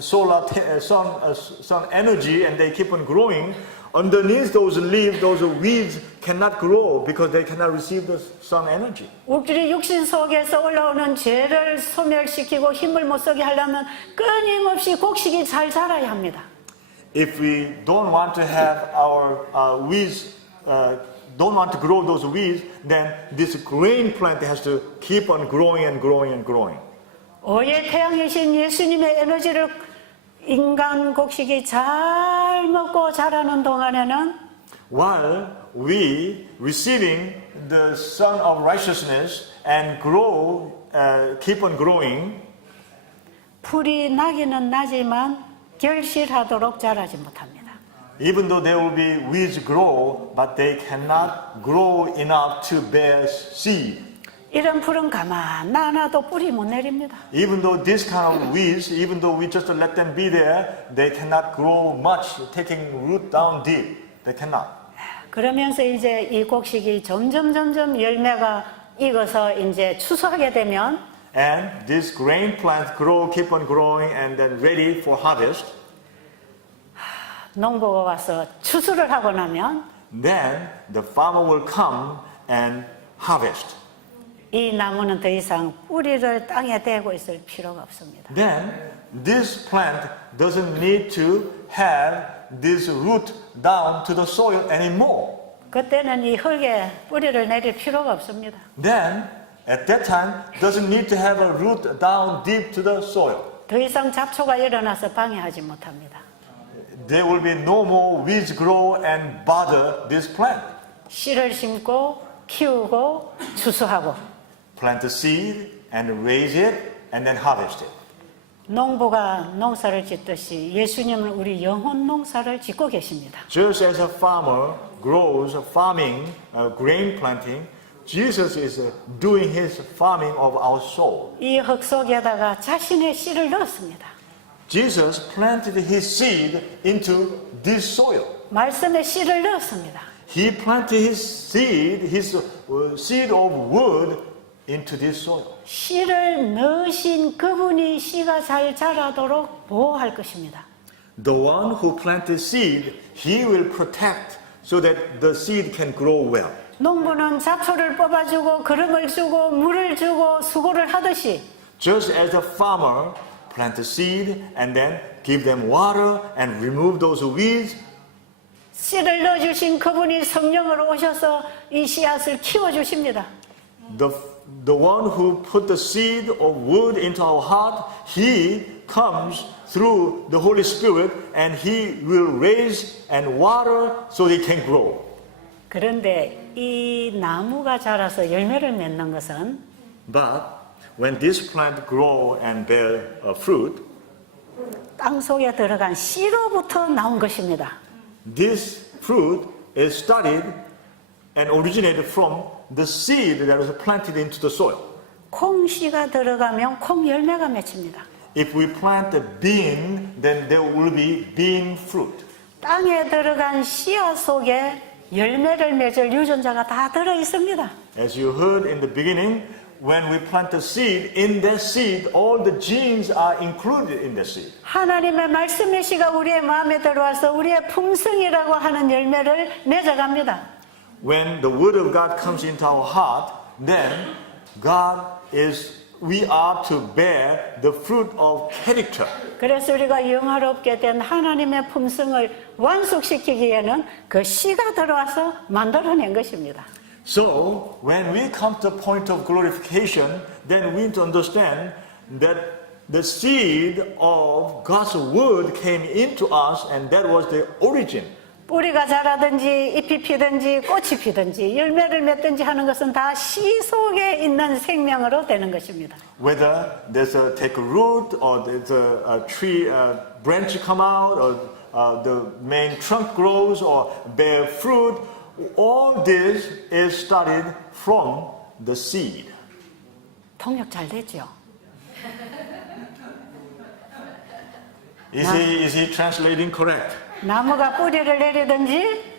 solar sun energy and they keep on growing, underneath those leaves, those weeds cannot grow because they cannot receive the sun energy. 우리 육신 속에서 올라오는 죄를 소멸시키고 힘을 못 쓰게 하려면 끊임없이 곡식이 잘 자라야 합니다. If we don't want to have our weeds don't want to grow those weeds, then this grain plant has to keep on growing and growing and growing. 오해 태양이신 예수님의 에너지를 인간 곡식이 잘 먹고 자라는 동안에는 While we receiving the Son of Righteousness and grow, keep on growing, 풀이 나기는 나지만 결실하도록 자라지 못합니다. even though there will be weeds grow, but they cannot grow enough to bear seed. 이런 풀은 가만 놔놔도 뿌리 못 내립니다. Even though this kind of weeds, even though we just let them be there, they cannot grow much, taking root down deep. They cannot. 그러면서 이제 이 곡식이 점점 열매가 익어서 이제 추수하게 되면 And this grain plant grow, keep on growing, and then ready for harvest. 농부가 와서 추수를 하고 나면 Then the farmer will come and harvest. 이 나무는 더 이상 뿌리를 땅에 대고 있을 필요가 없습니다. Then this plant doesn't need to have this root down to the soil anymore. 그때는 이 흙에 뿌리를 내릴 필요가 없습니다. Then at that time doesn't need to have a root down deep to the soil. 더 이상 잡초가 일어나서 방해하지 못합니다. There will be no more weeds grow and bother this plant. 씨를 심고 키우고 추수하고 Plant the seed and raise it and then harvest it. 농부가 농사를 짓듯이 예수님은 우리 영혼 농사를 짓고 계십니다. Just as a farmer grows farming, grain planting, Jesus is doing his farming of our soul. 이 흙 속에다가 자신의 씨를 넣었습니다. Jesus planted his seed into this soil. 말씀의 씨를 넣었습니다. He planted his seed of wood into this soil. 씨를 넣으신 그분이 씨가 잘 자라도록 보호할 것입니다. The one who planted seed, he will protect so that the seed can grow well. 농부는 잡초를 뽑아주고 거름을 주고 물을 주고 수고를 하듯이 Just as a farmer plant the seed and then give them water and remove those weeds, 씨를 넣어주신 그분이 성령으로 오셔서 이 씨앗을 키워주십니다. the one who put the seed of wood into our heart, he comes through the Holy Spirit and he will raise and water so he can grow. 그런데 이 나무가 자라서 열매를 맺는 것은 But when this plant grow and bear fruit, 땅 속에 들어간 씨로부터 나온 것입니다. this fruit is started and originated from the seed that was planted into the soil. 콩씨가 들어가면 콩 열매가 맺힙니다. If we plant the bean, then there will be bean fruit. 땅에 들어간 씨앗 속에 열매를 맺을 유전자가 다 들어 있습니다. As you heard in the beginning, when we plant the seed, in that seed, all the genes are included in the seed. 하나님의 말씀의 씨가 우리의 마음에 들어와서 우리의 품성이라고 하는 열매를 맺어갑니다. When the word of God comes into our heart, then we are to bear the fruit of character. 그래서 우리가 영화롭게 된 하나님의 품성을 완숙시키기에는 그 씨가 들어와서 만들어낸 것입니다. So, when we come to the point of glorification, then we need to understand that the seed of God's word came into us and that was the origin. 뿌리가 자라든지 잎이 피든지 꽃이 피든지 열매를 맺든지 하는 것은 다 씨 속에 있는 생명으로 되는 것입니다. Whether there's a take a root or there's a tree branch come out or the main trunk grows or bear fruit, all this is started from the seed. 통역 잘 되죠? Is he translating correct? 나무가 뿌리를 내리든지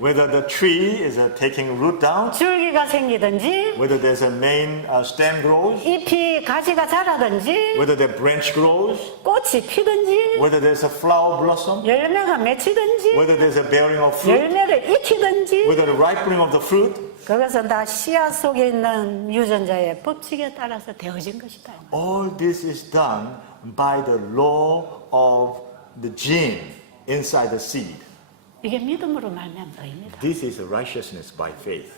Whether the tree is taking root down, 줄기가 생기든지 whether there's a main stem grows, 잎이 가지가 자라든지 whether the branch grows, 꽃이 피든지 whether there's a flower blossom, 열매가 맺히든지 whether there's a bearing of fruit, 열매를 익히든지 whether the ripening of the fruit, 그것은 다 씨앗 속에 있는 유전자의 법칙에 따라서 되어진 것이다. all this is done by the law of the gene inside the seed. 이게 믿음으로 말미암은 의입니다. This is righteousness by faith.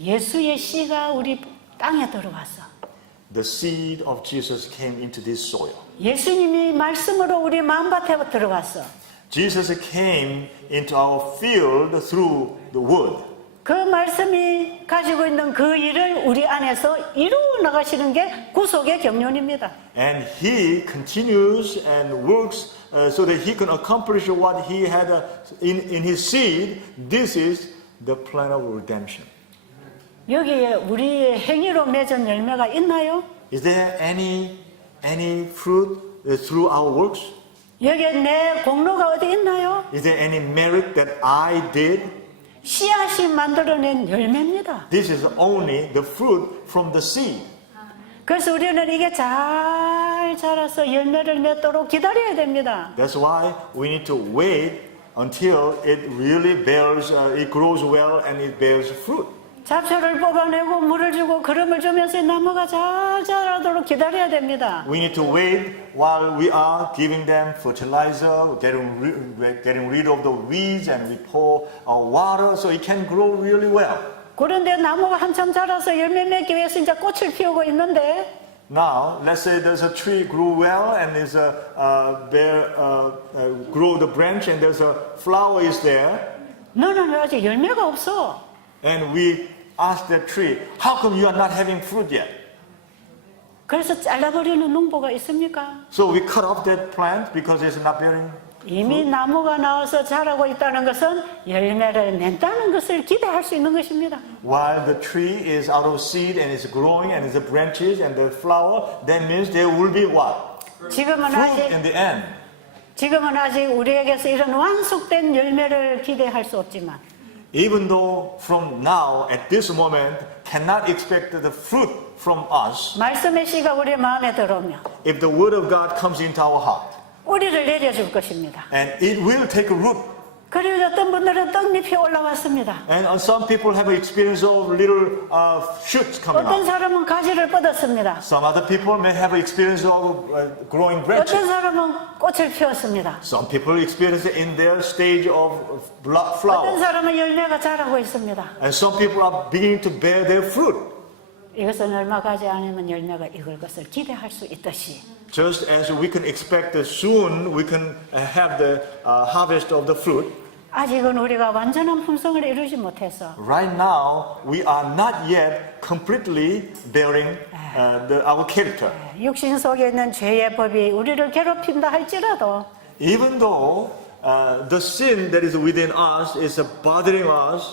예수의 씨가 우리 땅에 들어와서 The seed of Jesus came into this soil. 예수님이 말씀으로 우리 마음밭에 들어와서 Jesus came into our field through the word. 그 말씀이 가지고 있는 그 일을 우리 안에서 이루어 나가시는 게 구속의 경륜입니다. And he continues and works so that he can accomplish what he had in his seed. This is the plan of redemption. 여기에 우리의 행위로 맺은 열매가 있나요? Is there any fruit through our works? 여기에 내 공로가 어디 있나요? Is there any merit that I did? 씨앗이 만들어낸 열매입니다. This is only the fruit from the seed. 그래서 우리는 이게 잘 자라서 열매를 맺도록 기다려야 됩니다. That's why we need to wait until it really bears, it grows well and it bears fruit. 잡초를 뽑아내고 물을 주고 기름을 주면서 나무가 잘 자라도록 기다려야 됩니다. We need to wait while we are giving them fertilizer, getting rid of the weeds, and we pour water so it can grow really well. 그런데 나무가 한참 자라서 열매 맺기 위해서 이제 꽃을 피우고 있는데 Now, let's say there's a tree grew well and there's grow the branch and there's a flower is there, 너는 왜 아직 열매가 없어? and we ask that tree, how come you are not having fruit yet? 그래서 잘라버리는 농부가 있습니까? So we cut off that plant because it's not bearing. 이미 나무가 나와서 자라고 있다는 것은 열매를 낸다는 것을 기대할 수 있는 것입니다. While the tree is out of seed and is growing and is the branches and the flower, that means there will be what? 지금은 Fruit 아직 in the end. 지금은 아직 우리에게서 이런 완숙된 열매를 기대할 수 없지만 Even though from now, at this moment, cannot expect the fruit from us, 말씀의 씨가 우리 마음에 들어오면 if the word of God comes into our heart, 뿌리를 내려줄 것입니다. and it will take a root. 그리고 어떤 분들은 떡잎이 올라왔습니다. And some people have an experience of little shoots coming 어떤 out. 사람은 가지를 뻗었습니다. Some other people may have an experience of growing 어떤 branches. 사람은 꽃을 피웠습니다. Some people experience it in their stage of 어떤 flower. 사람은 열매가 자라고 있습니다. And some people are beginning to bear their fruit. 이것은 얼마 가지 않으면 열매가 익을 것을 기대할 수 있듯이 Just as we can expect that soon we can have the harvest of the fruit, 아직은 우리가 완전한 품성을 이루지 못해서 right now we are not yet completely bearing our character. 육신 속에 있는 죄의 법이 우리를 괴롭힌다 할지라도 Even though the sin that is within us is bothering us,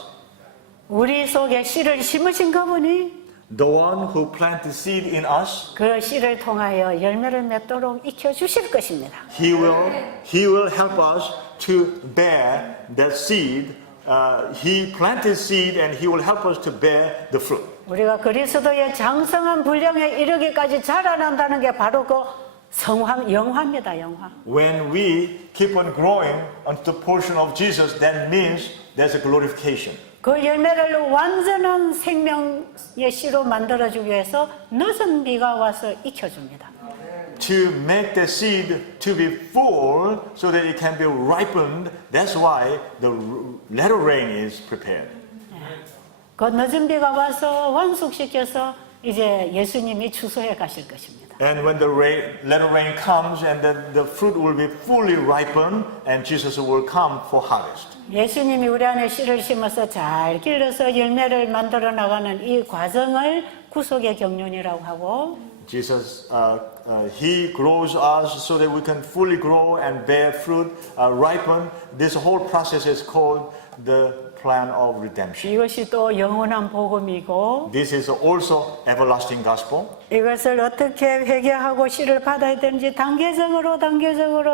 우리 속에 씨를 심으신 그분이 the one who planted seed in us, 그 씨를 통하여 열매를 맺도록 익혀 주실 것입니다. he will help us to bear that seed. He planted seed and he will help us to bear the fruit. 우리가 그리스도의 장성한 분량에 이르기까지 자라난다는 게 바로 그 영화입니다. 영화. When we keep on growing unto the portion of Jesus, that means there's a glorification. 그 열매를 완전한 생명의 씨로 만들어주기 위해서 늦은 비가 와서 익혀줍니다. To make the seed to be full so that it can be ripened, that's why the latter rain is prepared. 그 늦은 비가 와서 완숙시켜서 이제 예수님이 추수해 가실 것입니다. And when the latter rain comes and the fruit will be fully ripened and Jesus will come for harvest. 예수님이 우리 안에 씨를 심어서 잘 길러서 열매를 만들어 나가는 이 과정을 구속의 경륜이라고 하고 Jesus, He grows us so that we can fully grow and bear fruit, ripen. This whole process is called the plan of redemption. 이것이 또 영원한 복음이고 This is also everlasting gospel. 이것을 어떻게 회개하고 씨를 받아야 되는지 단계적으로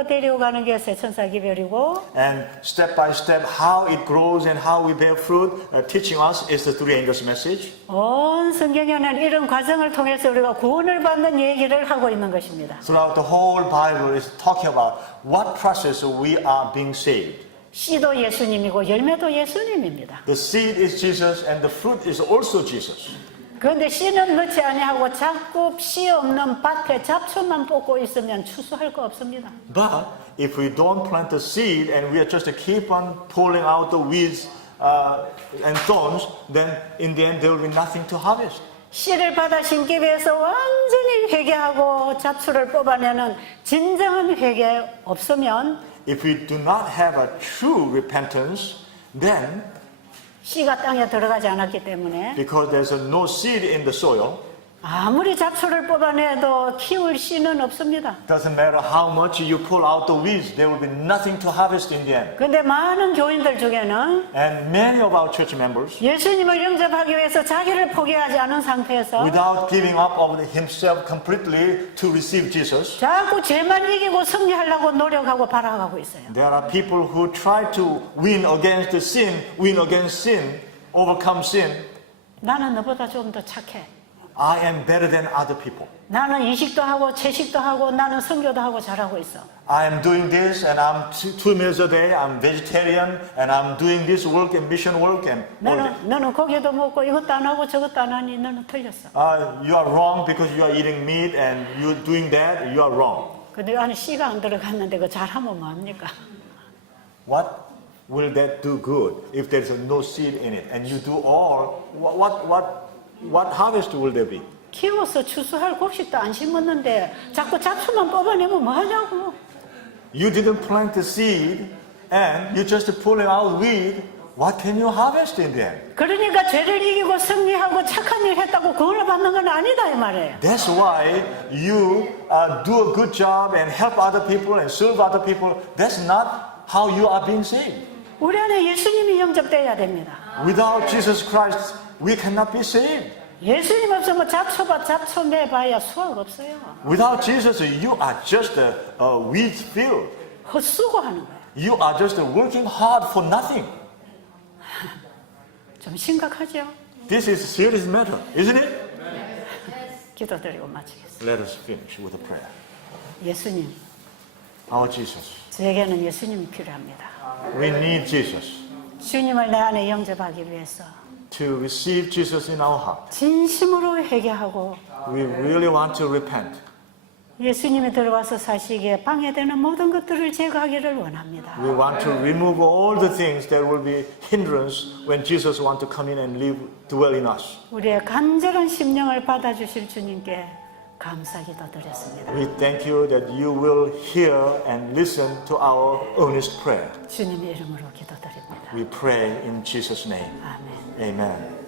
데려가는 게 새천사기별이고 And step by step, how it grows and how we bear fruit, teaching us is the three angels' message. 온 성경에는 이런 과정을 통해서 우리가 구원을 받는 얘기를 하고 있는 것입니다. Throughout the whole Bible is talking about what process we are being saved. 씨도 예수님이고 열매도 예수님입니다. The seed is Jesus and the fruit is also Jesus. 그런데 씨는 넣지 아니하고 자꾸 씨 없는 밭에 잡초만 뽑고 있으면 추수할 거 없습니다. But if we don't plant the seed and we are just to keep on pulling out the weeds and thorns, then in the end there will be nothing to harvest. 씨를 받아 심기 위해서 완전히 회개하고 잡초를 뽑아내는 진정한 회개 없으면 If we do not have a true repentance, then 씨가 땅에 들어가지 않았기 때문에 because there's no seed in the soil, 아무리 잡초를 뽑아내도 키울 씨는 없습니다. doesn't matter how much you pull out the weeds, there will be nothing to harvest in the end. 그런데 많은 교인들 중에는 And many of our church members, 예수님을 영접하기 위해서 자기를 포기하지 않은 상태에서 without giving up of himself completely to receive Jesus, 자꾸 죄만 이기고 승리하려고 노력하고 발악하고 있어요. there are people who try to win against sin, overcome sin. 나는 너보다 좀 더 착해. I am better than other people. 나는 이식도 하고 채식도 하고 나는 선교도 하고 잘하고 있어. I am doing this and I'm 2 meals a day, I'm vegetarian and I'm doing this work and mission work and all that. 너는 고기도 먹고 이것도 안 하고 저것도 안 하니 너는 틀렸어. You are wrong because you are eating meat and you're doing that, you are wrong. 근데 안에 씨가 안 들어갔는데 그 잘하면 뭐합니까? What will that do good if there is no seed in it and you do all, what harvest will there be? 키워서 추수할 곡식도 안 심었는데 자꾸 잡초만 뽑아내면 뭐 하냐고. You didn't plant the seed and you just pulling out weed, what can you harvest in the end? 그러니까 죄를 이기고 승리하고 착한 일 했다고 구원을 받는 건 아니다 이 말이에요. That's why you do a good job and help other people and serve other people. That's not how you are being saved. 우리 안에 예수님이 영접돼야 됩니다. Without Jesus Christ, we cannot be saved. 예수님 없으면 잡초밭 잡초 매봐야 수확 없어요. Without Jesus, you are just a wheat field. 헛수고 하는 거예요. You are just working hard for nothing. 좀 심각하죠? This is a serious matter, isn't it? 기도드리고 마치겠습니다. Let us finish with a prayer. 예수님, Our Jesus, 저에게는 예수님이 필요합니다. we need Jesus. 주님을 내 안에 영접하기 위해서 To receive Jesus in our heart, 진심으로 회개하고 we really want to repent. 예수님이 들어와서 사시기에 방해되는 모든 것들을 제거하기를 원합니다. We want to remove all the things that will be hindrance when Jesus wants to come in and live, dwell in us. 우리의 간절한 심령을 받아주실 주님께 감사기도 드렸습니다. We thank you that you will hear and listen to our earnest prayer. 주님의 이름으로 기도드립니다. We pray in Jesus' name. 아멘. Amen.